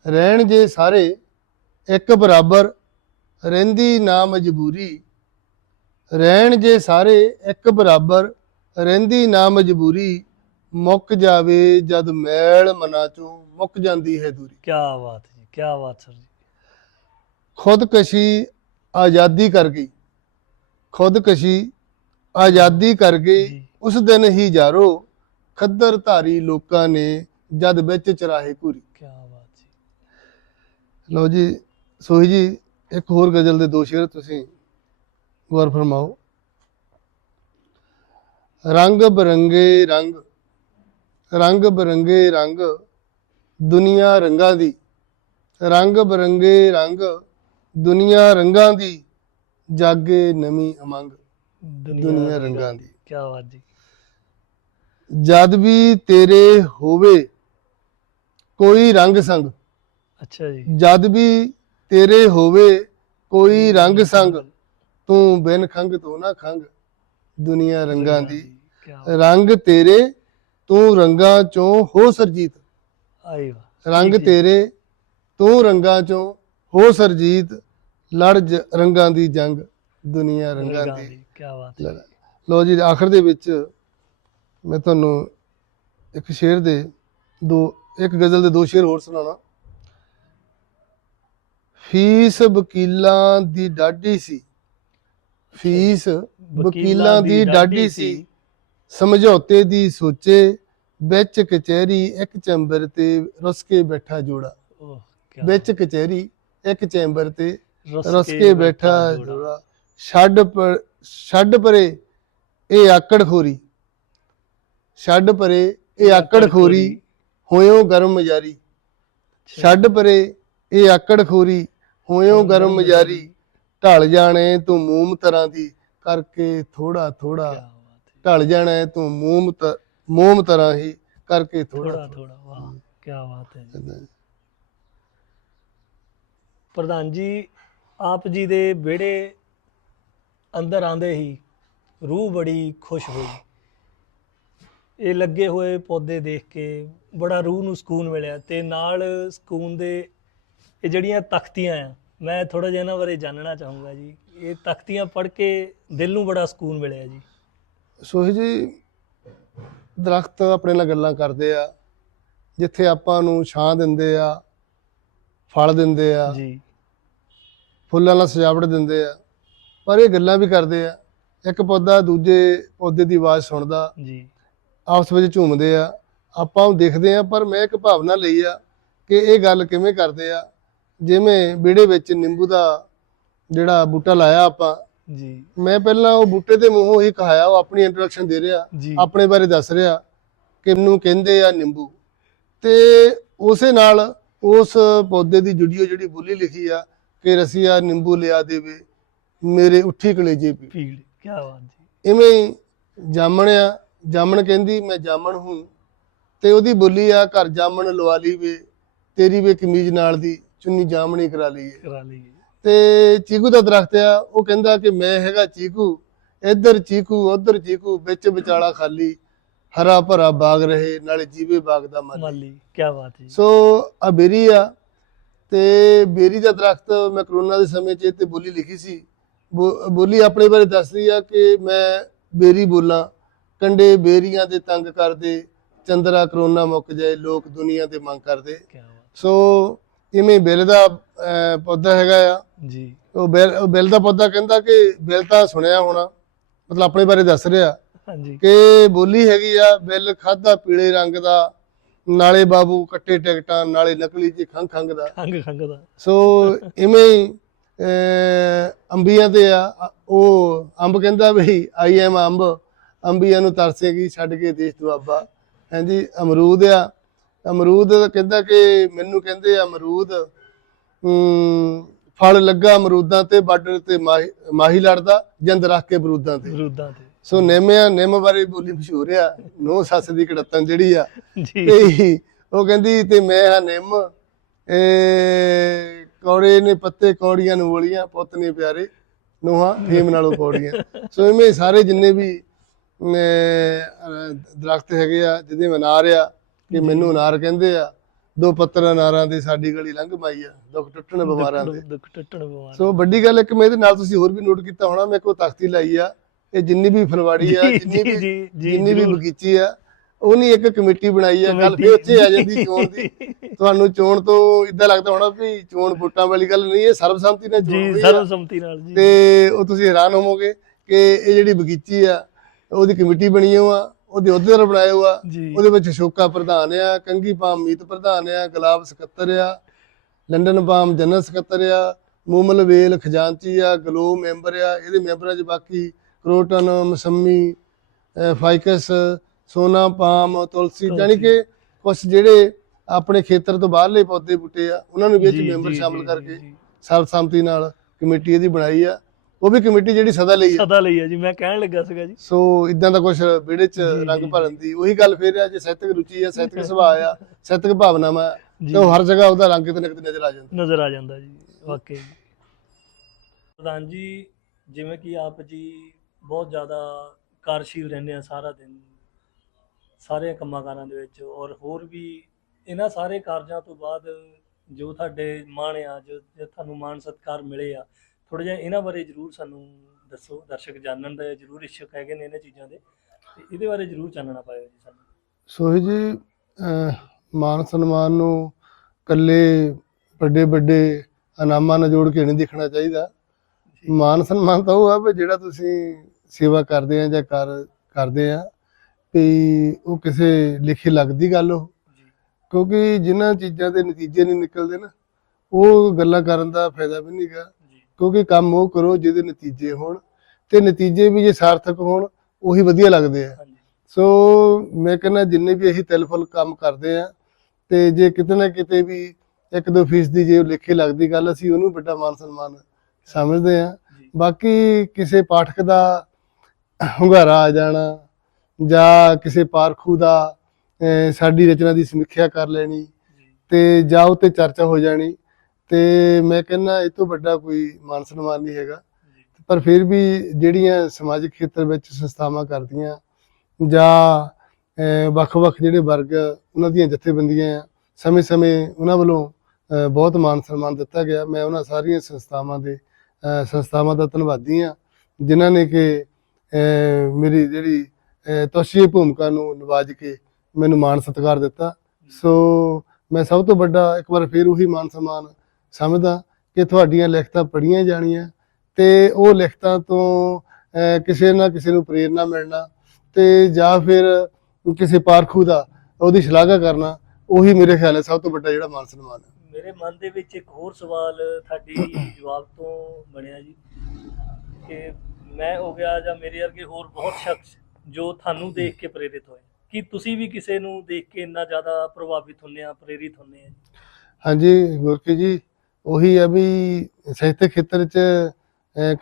ਰਹਿਣ ਜੇ ਸਾਰੇ ਇੱਕ ਬਰਾਬਰ। ਰਹਿੰਦੀ ਨਾ ਮਜਬੂਰੀ। ਰਹਿਣ ਜੇ ਸਾਰੇ ਇੱਕ ਬਰਾਬਰ ਰਹਿੰਦੀ ਨਾ ਮਜਬੂਰੀ ਮੁੱਕ ਜਾਵੇ ਜਦ ਮੈਲ ਮਨਾ ਚੋਂ ਮੁੱਕ ਜਾਂਦੀ ਹੈ ਦੂਰੀ। ਕੀ ਬਾਤ ਜੀ ਕੀ ਬਾਤ ਸਰ ਜੀ। ਖੁਦਕਸ਼ੀ ਆਜ਼ਾਦੀ ਕਰ ਗਈ। ਖੁਦਕਸ਼ੀ ਆਜ਼ਾਦੀ ਕਰ ਗਈ। ਉਸ ਦਿਨ ਹੀ ਜਾਰੋ ਖੱਦਰ ਧਾਰੀ ਲੋਕਾਂ ਨੇ ਜਦ ਵਿੱਚ ਚਰਾਹੇ ਘੂਰੀ ਕੀ ਬਾਤ ਜੀ। ਲਓ ਜੀ ਸੋਹੀ ਜੀ ਇੱਕ ਹੋਰ ਗਜ਼ਲ ਦੇ ਦੋ ਸ਼ੇਰ ਤੁਸੀਂ। ਗੌਰ ਫਰਮਾਓ। ਰੰਗ ਬਰੰਗੇ ਰੰਗ ਰੰਗ ਬਰੰਗੇ ਰੰਗ ਦੁਨੀਆ ਰੰਗਾਂ ਦੀ। ਰੰਗ ਬਰੰਗੇ ਰੰਗ ਦੁਨੀਆ ਰੰਗਾਂ ਦੀ ਜਾਗੇ ਨਵੀਂ ਅਮੰਗ ਦੁਨੀਆ ਰੰਗਾਂ ਦੀ। ਕੀ ਬਾਤ ਜੀ। ਜਦ ਵੀ ਤੇਰੇ ਹੋਵੇ ਕੋਈ ਰੰਗ ਸੰਗ ਅੱਛਾ ਜੀ। ਜਦ ਵੀ ਤੇਰੇ ਹੋਵੇ ਕੋਈ ਰੰਗ ਸੰਗ ਤੂੰ ਬਿਨ ਖੰਗ ਤੋਂ ਨਾ ਖੰਗ ਦੁਨੀਆ ਰੰਗਾਂ ਦੀ। ਰੰਗ ਤੇਰੇ ਤੂੰ ਰੰਗਾਂ ਚੋਂ ਹੋ ਸਰਜੀਤ। ਆਈ ਵਾਹ ਰੰਗ। ਤੇਰੇ ਤੂੰ ਰੰਗਾਂ ਚੋਂ ਹੋ ਸਰਜੀਤ। ਲੜ ਰੰਗਾਂ ਦੀ ਜੰਗ ਦੁਨੀਆ ਰੰਗਾਂ ਦੀ। ਕੀ ਬਾਤ। ਹੈ ਲੋ। ਜੀ ਆਖਰ ਦੇ ਵਿੱਚ ਮੈਂ ਤੁਹਾਨੂੰ ਇੱਕ ਸ਼ੇਰ ਦੇ ਦੋ ਇੱਕ ਗਜ਼ਲ ਦੇ ਦੋ ਸ਼ੇਰ ਹੋਰ ਸੁਣਾਉਣਾ। ਫੀਸ ਵਕੀਲਾਂ ਦੀ ਡਾਢੀ ਸੀ। ਫੀਸ ਵਕੀਲਾਂ ਦੀ ਡਾਢੀ ਸੀ। ਸਮਝੌਤੇ ਦੀ ਸੋਚੇ ਵਿੱਚ ਕਚਹਿਰੀ ਇੱਕ ਚੈਂਬਰ ਤੇ ਰੁੱਸ ਕੇ ਬੈਠਾ ਜੋੜਾ। ਵਿੱਚ ਕਚਹਿਰੀ ਇੱਕ ਚੈਂਬਰ ਤੇ ਰੁੱਸ ਕੇ ਬੈਠਾ ਜੋੜਾ। ਛੱਡ ਪਰ ਛੱਡ ਪਰੇ ਇਹ ਆਕੜ ਖੋਰੀ ਛੱਡ ਪਰੇ ਇਹ ਆਕੜ ਖੋਰੀ ਹੋਇਓ ਗਰਮ ਮਜਾਰੀ। ਛੱਡ ਪਰੇ ਇਹ ਆਕੜ ਖੋਰੀ ਹੋਇਓ ਗਰਮ ਮਜਾਰੀ। ਢਲ ਜਾਣੇ ਤੂੰ ਮੂਮ ਤਰ੍ਹਾਂ ਦੀ ਕਰਕੇ ਥੋੜਾ ਥੋੜਾ ਢਲ ਜਾਣਾ ਤੂੰ ਮੂਮ ਮੋਮ ਤਰ੍ਹਾਂ ਹੀ ਕਰਕੇ ਥੋੜਾ ਥੋੜਾ ਵਾਹ ਕੀ ਬਾਤ ਹੈ ਪ੍ਰਧਾਨ ਜੀ ਆਪ ਜੀ ਦੇ ਵਿਹੜੇ ਅੰਦਰ ਆਂਦੇ ਹੀ ਰੂਹ ਬੜੀ ਖੁਸ਼ ਹੋਈ। ਇਹ ਲੱਗੇ ਹੋਏ ਪੌਦੇ ਦੇਖ ਕੇ ਬੜਾ ਰੂਹ ਨੂੰ ਸਕੂਨ ਮਿਲਿਆ ਤੇ ਨਾਲ ਸਕੂਨ ਦੇ ਇਹ ਜਿਹੜੀਆਂ ਤਖਤੀਆਂ ਆ ਮੈਂ ਥੋੜਾ ਜਿਹਾ ਇਹਨਾਂ ਬਾਰੇ ਜਾਣਨਾ ਚਾਹੂੰਗਾ ਜੀ। ਇਹ ਤਖਤੀਆਂ ਪੜ੍ਹ ਕੇ ਦਿਲ ਨੂੰ ਬੜਾ ਸਕੂਨ ਮਿਲਿਆ ਜੀ। ਸੋਹੀ ਜੀ ਦਰਖਤ ਆਪਣੇ ਨਾਲ ਗੱਲਾਂ ਕਰਦੇ ਆ ਜਿੱਥੇ ਆਪਾਂ ਨੂੰ ਛਾਂ ਦਿੰਦੇ ਆ ਫਲ ਦਿੰਦੇ ਆ ਜੀ। ਫੁੱਲਾਂ ਨਾਲ ਸਜਾਵਟ ਦਿੰਦੇ ਆ ਪਰ ਇਹ ਗੱਲਾਂ ਵੀ ਕਰਦੇ ਆ। ਇੱਕ ਪੌਦਾ ਦੂਜੇ ਪੌਦੇ ਦੀ ਆਵਾਜ਼ ਸੁਣਦਾ ਜੀ। ਆਪਸ ਵਿੱਚ ਝੂਮਦੇ ਆ। ਆਪਾਂ ਉਹ ਦੇਖਦੇ ਆ ਪਰ ਮੈਂ ਇੱਕ ਭਾਵਨਾ ਲਈ ਆ ਕਿ ਇਹ ਗੱਲ ਕਿਵੇਂ ਕਰਦੇ ਆ ਜਿਵੇਂ ਵਿਹੜੇ ਵਿੱਚ ਨਿੰਬੂ ਦਾ ਜਿਹੜਾ ਬੂਟਾ ਲਾਇਆ ਆਪਾਂ ਜੀ। ਮੈਂ ਪਹਿਲਾਂ ਉਹ ਬੂਟੇ ਦੇ ਮੂੰਹੋਂ ਹੀ ਕਹਾਇਆ ਉਹ ਆਪਣੀ ਇੰਟਰੋਡਕਸ਼ਨ ਦੇ ਰਿਹਾ ਆਪਣੇ ਬਾਰੇ ਦੱਸ ਰਿਹਾ ਕਿ ਮੈਨੂੰ ਕਹਿੰਦੇ ਆ ਨਿੰਬੂ। ਤੇ ਉਸੇ ਨਾਲ ਉਸ ਪੌਦੇ ਦੀ ਜੁੜੀਓ ਜਿਹੜੀ ਬੋਲੀ ਲਿਖੀ ਆ ਕਿ ਰਸੀਆ ਨਿੰਬੂ ਲਿਆ ਦੇਵੇ ਮੇਰੇ ਉੱਠੀ ਕਲੇਜੇ ਪੀ ਪੀੜ ਕੀ ਬਾਤ ਜੀ। ਇਵੇਂ ਹੀ ਜਾਮਣ ਆ ਜਾਮਣ ਕਹਿੰਦੀ ਮੈਂ ਜਾਮਣ ਹੂੰ। ਤੇ ਉਹਦੀ ਬੋਲੀ ਆ ਘਰ ਜਾਮਣ ਲਵਾ ਲਈ ਵੇ ਤੇਰੀ ਵੇ ਕਮੀਜ਼ ਨਾਲ ਦੀ। ਚੁੰਨੀ ਜਾਮਣੀ ਕਰਾ ਲਈਏ। ਕਰਾ ਲਈ ਤੇ ਚੀਕੂ ਦਾ ਦਰਖਤ ਆ ਉਹ ਕਹਿੰਦਾ ਕਿ ਮੈਂ ਹੈਗਾ ਚੀਕੂ ਇੱਧਰ ਚੀਕੂ ਉੱਧਰ ਚੀਕੂ ਵਿੱਚ ਵਿਚਾਲਾ ਖਾਲੀ ਹਰਾ ਭਰਾ ਬਾਗ ਰਹੇ ਨਾਲੇ ਜੀਵੇ ਬਾਗ ਦਾ ਮਾਲੀ। ਕੀ ਬਾਤ ਹੈ ਸੋ ਆ ਬੇਰੀ ਆ ਤੇ ਬੇਰੀ ਦਾ ਦਰਖਤ ਮੈਂ ਕਰੋਨਾ ਦੇ ਸਮੇਂ 'ਚ ਤੇ ਬੋਲੀ ਲਿਖੀ ਸੀ। ਬੋਲੀ ਆਪਣੇ ਬਾਰੇ ਦੱਸਦੀ ਆ ਕਿ ਮੈਂ ਬੇਰੀ ਬੋਲਾਂ ਕੰਡੇ ਬੇਰੀਆਂ ਦੇ ਤੰਗ ਕਰਦੇ ਚੰਦਰਾ ਕਰੋਨਾ ਮੁੱਕ ਜਾਏ ਲੋਕ ਦੁਨੀਆ ਤੇ ਮੰਗ ਕਰਦੇ। ਸੋ ਇਵੇਂ ਬਿੱਲ ਦਾ ਪੌਦਾ ਹੈਗਾ ਆ। ਜੀ। ਉਹ ਬਿੱਲ ਉਹ ਬਿੱਲ ਦਾ ਪੌਦਾ ਕਹਿੰਦਾ ਕਿ ਬਿੱਲ ਤਾਂ ਸੁਣਿਆ ਹੋਣਾ ਮਤਲਬ ਆਪਣੇ ਬਾਰੇ ਦੱਸ ਰਿਹਾ। ਹਾਂਜੀ। ਕਿ ਬੋਲੀ ਹੈਗੀ ਆ ਬਿੱਲ ਖਾਦਾ ਪੀਲੇ ਰੰਗ ਦਾ ਨਾਲੇ ਬਾਬੂ ਕੱਟੇ ਟਿਕਟਾਂ ਨਾਲੇ ਨਕਲੀ ਜੀ ਖੰਗ ਖੰਗ ਦਾ। ਖੰਗ ਖੰਗ ਦਾ। ਸੋ ਇਵੇਂ ਹੀ ਅੰਬੀਆਂ ਤੇ ਆ ਉਹ ਅੰਬ ਕਹਿੰਦਾ ਵੀ ਆਈ ਐਮ ਅੰਬ ਅੰਬੀਆਂ ਨੂੰ ਤਰਸੇਗੀ ਛੱਡ ਕੇ ਦੇਸ਼ ਦੁਆਬਾ। ਹਾਂਜੀ ਅਮਰੂਦ ਆ। ਅਮਰੂਦ ਕਹਿੰਦਾ ਕਿ ਮੈਨੂੰ ਕਹਿੰਦੇ ਆ ਅਮਰੂਦ ਅਮ, ਫਲ ਲੱਗਾ ਅਮਰੂਦਾਂ ਤੇ ਬਾਰਡਰ ਤੇ ਮਾਹੀ ਲੜਦਾ ਜੰਦ ਰੱਖ ਕੇ ਬਰੂਦਾਂ ਤੇ। ਬਰੂਦਾਂ ਤੇ। ਸੋ ਨਿੰਮਿਆ ਨਿੰਮ ਬਾਰੇ ਬੋਲੀ ਮਸ਼ਹੂਰ ਆ ਨੋ ਸੱਸ ਦੀ ਕੜਤਨ ਜਿਹੜੀ ਆ। ਜੀ। ਤੇ ਉਹ ਕਹਿੰਦੀ ਤੇ ਮੈਂ ਹਾਂ ਨਿੰਮ ਏ ਕੌੜੇ ਨੇ ਪੱਤੇ ਕੌੜੀਆਂ ਨੂੰ ਬੋਲੀਆਂ ਪੁੱਤ ਨੇ ਪਿਆਰੇ ਨੋਹਾ ਫੇਮ ਨਾਲੋਂ ਕੌੜੀਆਂ। ਸੋ ਇਵੇਂ ਸਾਰੇ ਜਿੰਨੇ ਵੀ ਦਰਖਤ ਹੈਗੇ ਆ ਜਿਹਦੇ ਅਨਾਰ ਆ ਕਿ ਮੈਨੂੰ ਅਨਾਰ ਕਹਿੰਦੇ ਆ ਦੋ ਪੱਤਰ ਅਨਾਰਾਂ ਦੇ ਸਾਡੀ ਗਲੀ ਲੰਘ ਪਾਈ ਆ ਦੁੱਖ ਟੁੱਟਣ ਬਿਮਾਰਾਂ ਦੇ। ਦੁੱਖ ਟੁੱਟਣ ਬਿਮਾਰ ਸੋ ਵੱਡੀ ਗੱਲ ਇੱਕ ਮੈਂ ਇਹਦੇ ਨਾਲ ਤੁਸੀਂ ਹੋਰ ਵੀ ਨੋਟ ਕੀਤਾ ਹੋਣਾ ਮੇਰੇ ਕੋਲ ਤਖਤੀ ਲਾਈ ਆ ਇਹ ਜਿੰਨੀ ਵੀ ਫੁਲਵਾੜੀ ਆ ਜਿੰਨੀ ਵੀ ਜਿੰਨੀ ਵੀ। ਬਗੀਚੀ ਆ ਉਹਨੀ ਇੱਕ ਕਮੇਟੀ ਬਣਾਈ ਆ ਕਮੇਟੀ, ਫੇਰ ਉੱਥੇ ਆ ਜਾਂਦੀ ਚੋਣ ਦੀ। ਤੁਹਾਨੂੰ ਚੋਣ ਤੋਂ ਇਦਾਂ ਲੱਗਦਾ ਹੋਣਾ ਵੀ ਚੋਣ ਵੋਟਾਂ ਵਾਲੀ ਗੱਲ ਨਹੀਂ ਇਹ ਸਰਬਸੰਮਤੀ ਨਾਲ ਚੋਣ ਜੀ। ਸਰਵਸੰਮਤੀ ਨਾਲ ਜੀ। ਤੇ ਉਹ ਤੁਸੀਂ ਹੈਰਾਨ ਹੋਵੋਗੇ ਕਿ ਇਹ ਜਿਹੜੀ ਬਗੀਚੀ ਆ ਉਹਦੀ ਕਮੇਟੀ ਬਣੀ ਹੋਆ ਉਹਦੇ ਅਹੁਦੇਦਾਰ ਬਣਾਏ ਹੋਆ ਜੀ। ਉਹਦੇ ਵਿੱਚ ਸ਼ੋਕਾ ਪ੍ਰਧਾਨ ਆ ਕੰਗੀ ਪਾਮ ਮੀਤ ਪ੍ਰਧਾਨ ਆ ਗੁਲਾਬ ਸਕੱਤਰ ਆ ਲੰਡਨ ਪਾਮ ਜਨਰਲ ਸਕੱਤਰ ਆ ਮੂਮਲ ਵੇਲ ਖਜ਼ਾਨਚੀ ਆ ਗਲੋ ਮੈਂਬਰ ਆ ਇਹਦੇ ਮੈਂਬਰਾਂ 'ਚ ਬਾਕੀ ਕਰੋਟਨ ਮਸੰਮੀ ਅਹ ਫਾਈਕਸ ਸੋਨਾ ਪਾਮ ਤੁਲਸੀ ਜਾਨੀ ਕਿ ਕੁਝ ਜਿਹੜੇ ਆਪਣੇ ਖੇਤਰ ਤੋਂ ਬਾਹਰਲੇ ਪੌਦੇ ਬੂਟੇ ਆ ਉਹਨਾਂ ਨੂੰ ਵੀ ਇਹ 'ਚ ਜੀ, ਮੈਂਬਰ ਜੀ, ਸ਼ਾਮਲ ਜੀ, ਕਰਕੇ ਜੀ। ਸਰਬਸੰਮਤੀ ਨਾਲ ਕਮੇਟੀ ਇਹਦੀ ਬਣਾਈ ਆ। ਉਹ ਵੀ ਕਮੇਟੀ ਜਿਹੜੀ ਸਦਾ ਲਈ ਆ। ਸਦਾ ਲਈ ਹੈ ਜੀ ਮੈਂ ਕਹਿਣ ਲੱਗਾ ਸੀਗਾ ਜੀ। ਸੋ ਇਦਾਂ ਦਾ ਕੁਝ ਵਿਹੜੇ 'ਚ ਰੰਗ ਭਰਨ ਦੀ ਉਹੀ ਗੱਲ ਫੇਰ ਆ ਜੇ ਸਾਹਿਤਕ ਰੁਚੀ ਆ ਸਾਹਿਤਕ ਸੁਭਾਅ ਆ ਸਾਹਿਤਕ ਭਾਵਨਾਵਾਂ ਤੇ ਉਹ ਹਰ ਜਗ੍ਹਾ ਉਹਦਾ ਰੰਗ ਕਿਤੇ ਨਾ ਕਿਤੇ ਨਜ਼ਰ ਆ ਜਾਂਦਾ। ਨਜ਼ਰ ਆ ਜਾਂਦਾ ਜੀ ਵਾਕਈ। ਪ੍ਰਧਾਨ ਜੀ ਜਿਵੇਂ ਕਿ ਆਪ ਜੀ ਬਹੁਤ ਜ਼ਿਆਦਾ ਕਾਰਜਸ਼ੀਲ ਰਹਿੰਦੇ ਆ ਸਾਰਾ ਦਿਨ ਸਾਰੇ ਕੰਮਾਂ ਕਾਰਾਂ ਦੇ ਵਿੱਚ ਔਰ ਹੋਰ ਵੀ ਇਹਨਾਂ ਸਾਰੇ ਕਾਰਜਾਂ ਤੋਂ ਬਾਅਦ ਜੋ ਤੁਹਾਡੇ ਮਾਣ ਆ ਜੋ ਤੁਹਾਨੂੰ ਮਾਣ ਸਤਿਕਾਰ ਮਿਲੇ ਆ ਥੋੜਾ ਜਿਹਾ ਇਹਨਾਂ ਬਾਰੇ ਜਰੂਰ ਸਾਨੂੰ ਦੱਸੋ ਦਰਸ਼ਕ ਜਾਣਨ ਦੇ ਜਰੂਰ ਇੱਛੁਕ ਹੈਗੇ ਨੇ ਇਹਨਾਂ ਚੀਜ਼ਾਂ ਦੇ ਤੇ ਇਹਦੇ ਬਾਰੇ ਜਰੂਰ ਚਾਨਣਾ ਪਾਇਓ ਜੀ ਸਾਨੂੰ। ਸੋਹੀ ਜੀ ਮਾਨ ਸਨਮਾਨ ਨੂੰ ਕੱਲੇ ਵੱਡੇ ਵੱਡੇ ਇਨਾਮਾਂ ਨਾਲ ਜੋੜ ਕੇ ਨਹੀਂ ਦੇਖਣਾ ਚਾਹੀਦਾ। ਮਾਨ ਸਨਮਾਨ ਤਾਂ ਉਹ ਆ ਵੀ ਜਿਹੜਾ ਤੁਸੀਂ ਸੇਵਾ ਕਰਦੇ ਆ ਜਾਂ ਕਰ ਕਰਦੇ ਆ ਵੀ ਉਹ ਕਿਸੇ ਲਿਖੇ ਲੱਗਦੀ ਗੱਲ ਉਹ। ਕਿਉਂਕਿ ਜਿਨ੍ਹਾਂ ਚੀਜ਼ਾਂ ਦੇ ਨਤੀਜੇ ਨਹੀਂ ਨਿਕਲਦੇ ਨਾ ਉਹ ਗੱਲਾਂ ਕਰਨ ਦਾ ਫਾਇਦਾ ਵੀ ਨਹੀਂਗਾ ਕਿਉਂਕਿ ਕੰਮ ਉਹ ਕਰੋ ਜਿਹਦੇ ਨਤੀਜੇ ਹੋਣ ਤੇ ਨਤੀਜੇ ਵੀ ਜੇ ਸਾਰਥਕ ਹੋਣ ਉਹੀ ਵਧੀਆ ਲੱਗਦੇ ਆ। ਸੋ ਮੈਂ ਕਹਿੰਦਾ ਜਿੰਨੇ ਵੀ ਅਸੀਂ ਤਿਲਫੁਲ ਕੰਮ ਕਰਦੇ ਆ ਤੇ ਜੇ ਕਿਤੇ ਨਾ ਕਿਤੇ ਵੀ ਇੱਕ ਦੋ ਫੀਸਦੀ ਜੇ ਲਿਖੇ ਲੱਗਦੀ ਗੱਲ ਅਸੀਂ ਉਹਨੂੰ ਵੱਡਾ ਮਾਨ ਸਨਮਾਨ ਸਮਝਦੇ ਆ। ਬਾਕੀ ਕਿਸੇ ਪਾਠਕ ਦਾ ਹੁੰਗਾਰਾ ਆ ਜਾਣਾ ਜਾਂ ਕਿਸੇ ਪਾਰਖੂ ਦਾ ਸਾਡੀ ਰਚਨਾ ਦੀ ਸਮੀਖਿਆ ਕਰ ਲੈਣੀ ਤੇ ਜਾਂ ਉਹ ਤੇ ਚਰਚਾ ਹੋ ਜਾਣੀ ਤੇ ਮੈਂ ਕਹਿੰਦਾ ਇਹ ਤੋਂ ਵੱਡਾ ਕੋਈ ਮਾਨ ਸਨਮਾਨ ਨਹੀਂ ਹੈਗਾ। ਪਰ ਫਿਰ ਵੀ ਜਿਹੜੀਆਂ ਸਮਾਜਿਕ ਖੇਤਰ ਵਿੱਚ ਸੰਸਥਾਵਾਂ ਕਰਦੀਆਂ ਜਾਂ ਵੱਖ-ਵੱਖ ਜਿਹੜੇ ਵਰਗ ਉਹਨਾਂ ਦੀਆਂ ਜਥੇਬੰਦੀਆਂ ਆ ਸਮੇਂ-ਸਮੇਂ ਉਹਨਾਂ ਵੱਲੋਂ ਬਹੁਤ ਮਾਨ ਸਨਮਾਨ ਦਿੱਤਾ ਗਿਆ। ਮੈਂ ਉਹਨਾਂ ਸਾਰੀਆਂ ਸੰਸਥਾਵਾਂ ਦੇ ਸੰਸਥਾਵਾਂ ਦਾ ਧੰਨਵਾਦੀ ਆ ਜਿਨ੍ਹਾਂ ਨੇ ਕਿ ਮੇਰੀ ਜਿਹੜੀ ਤੋਸ਼ੀਏ ਭੂਮਿਕਾ ਨੂੰ ਨਿਵਾਜ ਕੇ ਮੈਨੂੰ ਮਾਣ ਸਤਿਕਾਰ ਦਿੱਤਾ। ਸੋ ਮੈਂ ਸਭ ਤੋਂ ਵੱਡਾ ਇੱਕ ਵਾਰ ਫਿਰ ਉਹੀ ਮਾਨ ਸਨਮਾਨ ਸਮਝਦਾ ਕਿ ਤੁਹਾਡੀਆਂ ਲਿਖਤਾਂ ਪੜ੍ਹੀਆਂ ਜਾਣੀਆਂ ਤੇ ਉਹ ਲਿਖਤਾਂ ਤੋਂ ਕਿਸੇ ਨਾ ਕਿਸੇ ਨੂੰ ਪ੍ਰੇਰਣਾ ਮਿਲਣਾ ਤੇ ਜਾਂ ਫਿਰ ਕਿਸੇ ਪਾਰਖੂ ਦਾ ਉਹਦੀ ਸ਼ਲਾਘਾ ਕਰਨਾ ਉਹੀ ਮੇਰੇ ਖਿਆਲ ਹੈ ਸਭ ਤੋਂ ਵੱਡਾ ਜਿਹੜਾ ਮਾਨ ਸਨਮਾਨ ਹੈ। ਮੇਰੇ ਮਨ ਦੇ ਵਿੱਚ ਇੱਕ ਹੋਰ ਸਵਾਲ ਤੁਹਾਡੀ ਜਵਾਬ ਤੋਂ ਬਣਿਆ ਜੀ ਕਿ ਮੈਂ ਹੋ ਗਿਆ ਜਾਂ ਮੇਰੇ ਵਰਗੇ ਹੋਰ ਬਹੁਤ ਸ਼ਖਸ ਜੋ ਤੁਹਾਨੂੰ ਦੇਖ ਕੇ ਪ੍ਰੇਰਿਤ ਹੋਏ। ਕੀ ਤੁਸੀਂ ਵੀ ਕਿਸੇ ਨੂੰ ਦੇਖ ਕੇ ਇੰਨਾ ਜ਼ਿਆਦਾ ਪ੍ਰਭਾਵਿਤ ਹੁੰਦੇ ਆ ਪ੍ਰੇਰਿਤ ਹੁੰਦੇ ਆ ਹਾਂਜੀ ਗੁਰਕੀ ਜੀ ਉਹੀ ਆ ਵੀ ਸਾਹਿਤਕ ਖੇਤਰ 'ਚ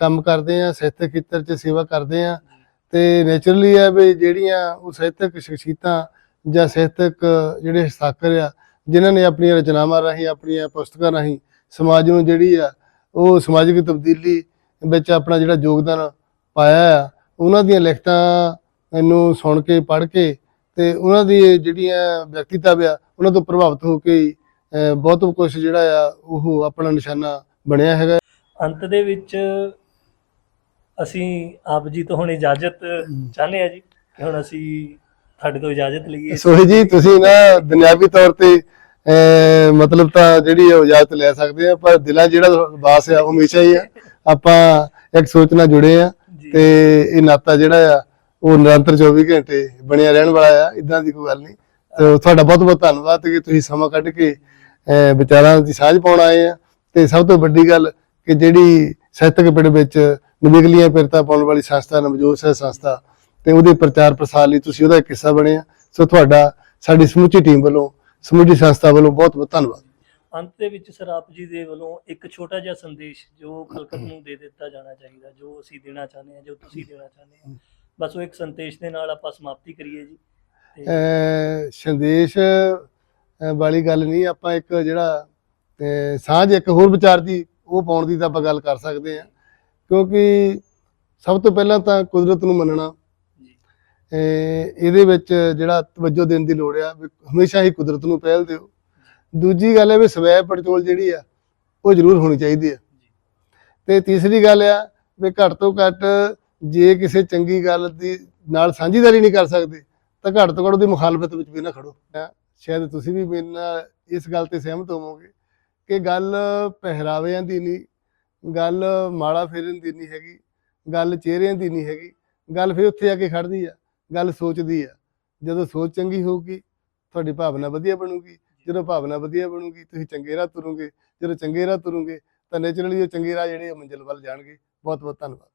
ਕੰਮ ਕਰਦੇ ਆ ਸਾਹਿਤਕ ਖੇਤਰ 'ਚ ਸੇਵਾ ਕਰਦੇ ਆ ਤੇ ਨੇਚਰਲੀ ਆ ਵੀ ਜਿਹੜੀਆਂ ਉਹ ਸਾਹਿਤਕ ਸ਼ਖਸੀਅਤਾਂ ਜਾਂ ਸਾਹਿਤਕ ਜਿਹੜੇ ਹਸਤਾਖਰ ਆ, ਜਿਨ੍ਹਾਂ ਨੇ ਆਪਣੀਆਂ ਰਚਨਾਵਾਂ ਰਾਹੀਂ, ਆਪਣੀਆਂ ਪੁਸਤਕਾਂ ਰਾਹੀਂ ਸਮਾਜ ਨੂੰ ਜਿਹੜੀ ਆ, ਉਹ ਸਮਾਜਿਕ ਤਬਦੀਲੀ ਵਿੱਚ ਆਪਣਾ ਜਿਹੜਾ ਯੋਗਦਾਨ ਪਾਇਆ ਆ, ਉਹਨਾਂ ਦੀਆਂ ਲਿਖਤਾਂ ਨੂੰ ਸੁਣ ਕੇ, ਪੜ੍ਹ ਕੇ ਤੇ ਉਹਨਾਂ ਦੀ ਜਿਹੜੀਆਂ ਵਿਅਕਤੀਤਾ ਆ, ਉਹਨਾਂ ਤੋਂ ਪ੍ਰਭਾਵਿਤ ਹੋ ਕੇ ਬਹੁਤ ਕੁਝ ਜਿਹੜਾ ਆ ਉਹ ਆਪਣਾ ਨਿਸ਼ਾਨਾ ਬਣਿਆ ਹੈਗਾ। ਅੰਤ ਦੇ ਵਿੱਚ ਅਸੀਂ ਆਪ ਜੀ ਤੋਂ ਹੁਣ ਇਜਾਜ਼ਤ ਚਾਹੁੰਦੇ ਆ ਜੀ ਕਿ ਹੁਣ ਅਸੀਂ ਤੁਹਾਡੇ ਤੋਂ ਇਜਾਜ਼ਤ ਲਈਏ। ਸੋਹੀ ਜੀ ਤੁਸੀਂ ਨਾ ਦੁਨਿਆਵੀ ਤੌਰ ਤੇ ਮਤਲਬ ਤਾਂ ਜਿਹੜੀ ਇਜਾਜ਼ਤ ਲੈ ਸਕਦੇ ਆ ਪਰ ਦਿਲਾਂ ਜਿਹੜਾ ਵਾਸ ਆ ਉਹ ਹਮੇਸ਼ਾ ਹੀ ਆ। ਆਪਾਂ ਇੱਕ ਸੋਚ ਨਾਲ ਜੁੜੇ ਆ ਤੇ ਇਹ ਨਾਤਾ ਜਿਹੜਾ ਆ ਉਹ ਨਿਰੰਤਰ 24 ਘੰਟੇ ਬਣਿਆ ਰਹਿਣ ਵਾਲਾ ਆ ਇਦਾਂ ਦੀ ਕੋਈ ਗੱਲ ਨਹੀਂ। ਤੇ ਤੁਹਾਡਾ ਬਹੁਤ ਬਹੁਤ ਧੰਨਵਾਦ ਕਿ ਤੁਸੀਂ ਸਮਾਂ ਕੱਢ ਕੇ ਵਿਚਾਰਾਂ ਦੀ ਸਾਂਝ ਪਾਉਣ ਆਏ ਆ। ਤੇ ਸਭ ਤੋਂ ਵੱਡੀ ਗੱਲ ਕਿ ਜਿਹੜੀ ਸਾਹਿਤਕ ਪਿੰਡ ਵਿੱਚ ਨਿਵੇਕਲੀਆਂ ਪਿਰਤਾ ਪਾਉਣ ਵਾਲੀ ਸੰਸਥਾ ਨਵਜੋਤ ਸਾਹਿਬ ਸੰਸਥਾ ਤੇ ਉਹਦੇ ਪ੍ਰਚਾਰ ਪ੍ਰਸਾਰ ਲਈ ਤੁਸੀਂ ਉਹਦਾ ਇੱਕ ਹਿੱਸਾ ਬਣੇ ਆ ਸੋ ਤੁਹਾਡਾ ਸਾਡੀ ਸਮੁੱਚੀ ਟੀਮ ਵੱਲੋਂ ਸਮੁੱਚੀ ਸੰਸਥਾ ਵੱਲੋਂ ਬਹੁਤ ਬਹੁਤ ਧੰਨਵਾਦ। ਅੰਤ ਦੇ ਵਿੱਚ ਸਰ ਆਪ ਜੀ ਦੇ ਵੱਲੋਂ ਇੱਕ ਛੋਟਾ ਜਿਹਾ ਸੰਦੇਸ਼ ਜੋ ਖਲਕਤ ਨੂੰ ਦੇ ਦਿੱਤਾ ਜਾਣਾ ਚਾਹੀਦਾ ਜੋ ਅਸੀਂ ਦੇਣਾ ਚਾਹੁੰਦੇ ਹਾਂ ਜੋ ਤੁਸੀਂ ਦੇਣਾ ਚਾਹੁੰਦੇ ਹਾਂ। ਬਸ ਉਹ ਇੱਕ ਸੰਦੇਸ਼ ਦੇ ਨਾਲ ਆਪਾਂ ਸਮਾਪਤੀ ਕਰੀਏ ਜੀ। ਸੰਦੇਸ਼ ਵਾਲੀ ਗੱਲ ਨਹੀਂ, ਆਪਾਂ ਇੱਕ ਜਿਹੜਾ ਸਾਂਝ ਇੱਕ ਹੋਰ ਵਿਚਾਰ ਦੀ, ਉਹ ਪਾਉਣ ਦੀ ਤਾਂ ਆਪਾਂ ਗੱਲ ਕਰ ਸਕਦੇ ਹਾਂ। ਕਿਉਂਕਿ ਸਭ ਤੋਂ ਪਹਿਲਾਂ ਤਾਂ ਕੁਦਰਤ ਨੂੰ ਮੰਨਣਾ ਇਹਦੇ ਵਿੱਚ ਜਿਹੜਾ ਤਵੱਜੋ ਦੇਣ ਦੀ ਲੋੜ ਆ, ਵੀ ਹਮੇਸ਼ਾ ਹੀ ਕੁਦਰਤ ਨੂੰ ਪਹਿਲ ਦਿਓ। ਦੂਜੀ ਗੱਲ ਹੈ ਵੀ ਸਵੈ ਪੜਚੋਲ ਜਿਹੜੀ ਆ, ਉਹ ਜ਼ਰੂਰ ਹੋਣੀ ਚਾਹੀਦੀ ਆ। ਤੇ ਤੀਸਰੀ ਗੱਲ ਆ, ਵੀ ਘੱਟ ਤੋਂ ਘੱਟ ਜੇ ਕਿਸੇ ਚੰਗੀ ਗੱਲ ਦੀ ਨਾਲ ਸਾਂਝੀਦਾਰੀ ਨਹੀਂ ਕਰ ਸਕਦੇ, ਤਾਂ ਘੱਟ ਤੋਂ ਘੱਟ ਉਹਦੀ ਮੁਖਾਲਫਤ ਵਿੱਚ ਵੀ ਨਾ ਖੜੋ। ਸ਼ਾਇਦ ਤੁਸੀਂ ਵੀ ਮੇਰੇ ਨਾਲ ਇਸ ਗੱਲ ਤੇ ਸਹਿਮਤ ਹੋਵੋਗੇ ਕਿ ਗੱਲ ਪਹਿਰਾਵਿਆਂ ਦੀ ਨਹੀਂ, ਗੱਲ ਮਾਲਾ ਫੇਰਨ ਦੀ ਨਹੀਂ ਹੈਗੀ, ਗੱਲ ਚਿਹਰਿਆਂ ਦੀ ਨਹੀਂ ਹੈਗੀ, ਗੱਲ ਫਿਰ ਉੱਥੇ ਆ ਕੇ ਖੜਦੀ ਆ, ਗੱਲ ਸੋਚਦੀ ਆ। ਜਦੋਂ ਸੋਚ ਚੰਗੀ ਹੋਊਗੀ, ਤੁਹਾਡੀ ਭਾਵਨਾ ਵਧੀਆ ਬਣੂਗੀ, ਜਦੋਂ ਭਾਵਨਾ ਵਧੀਆ ਬਣੂਗੀ, ਤੁਸੀਂ ਚੰਗੇ ਰਾਹ ਤੁਰੋਗੇ, ਜਦੋਂ ਚੰਗੇ ਰਾਹ ਤੁਰੋਗੇ, ਤਾਂ ਨੇਚਰਲੀ ਉਹ ਚੰਗੇ ਰਾਹ ਜਿਹੜੇ ਆ ਮੰਜ਼ਿਲ ਵੱਲ ਜਾਣਗੇ। ਬਹੁਤ ਬਹੁਤ ਧੰਨਵਾਦ।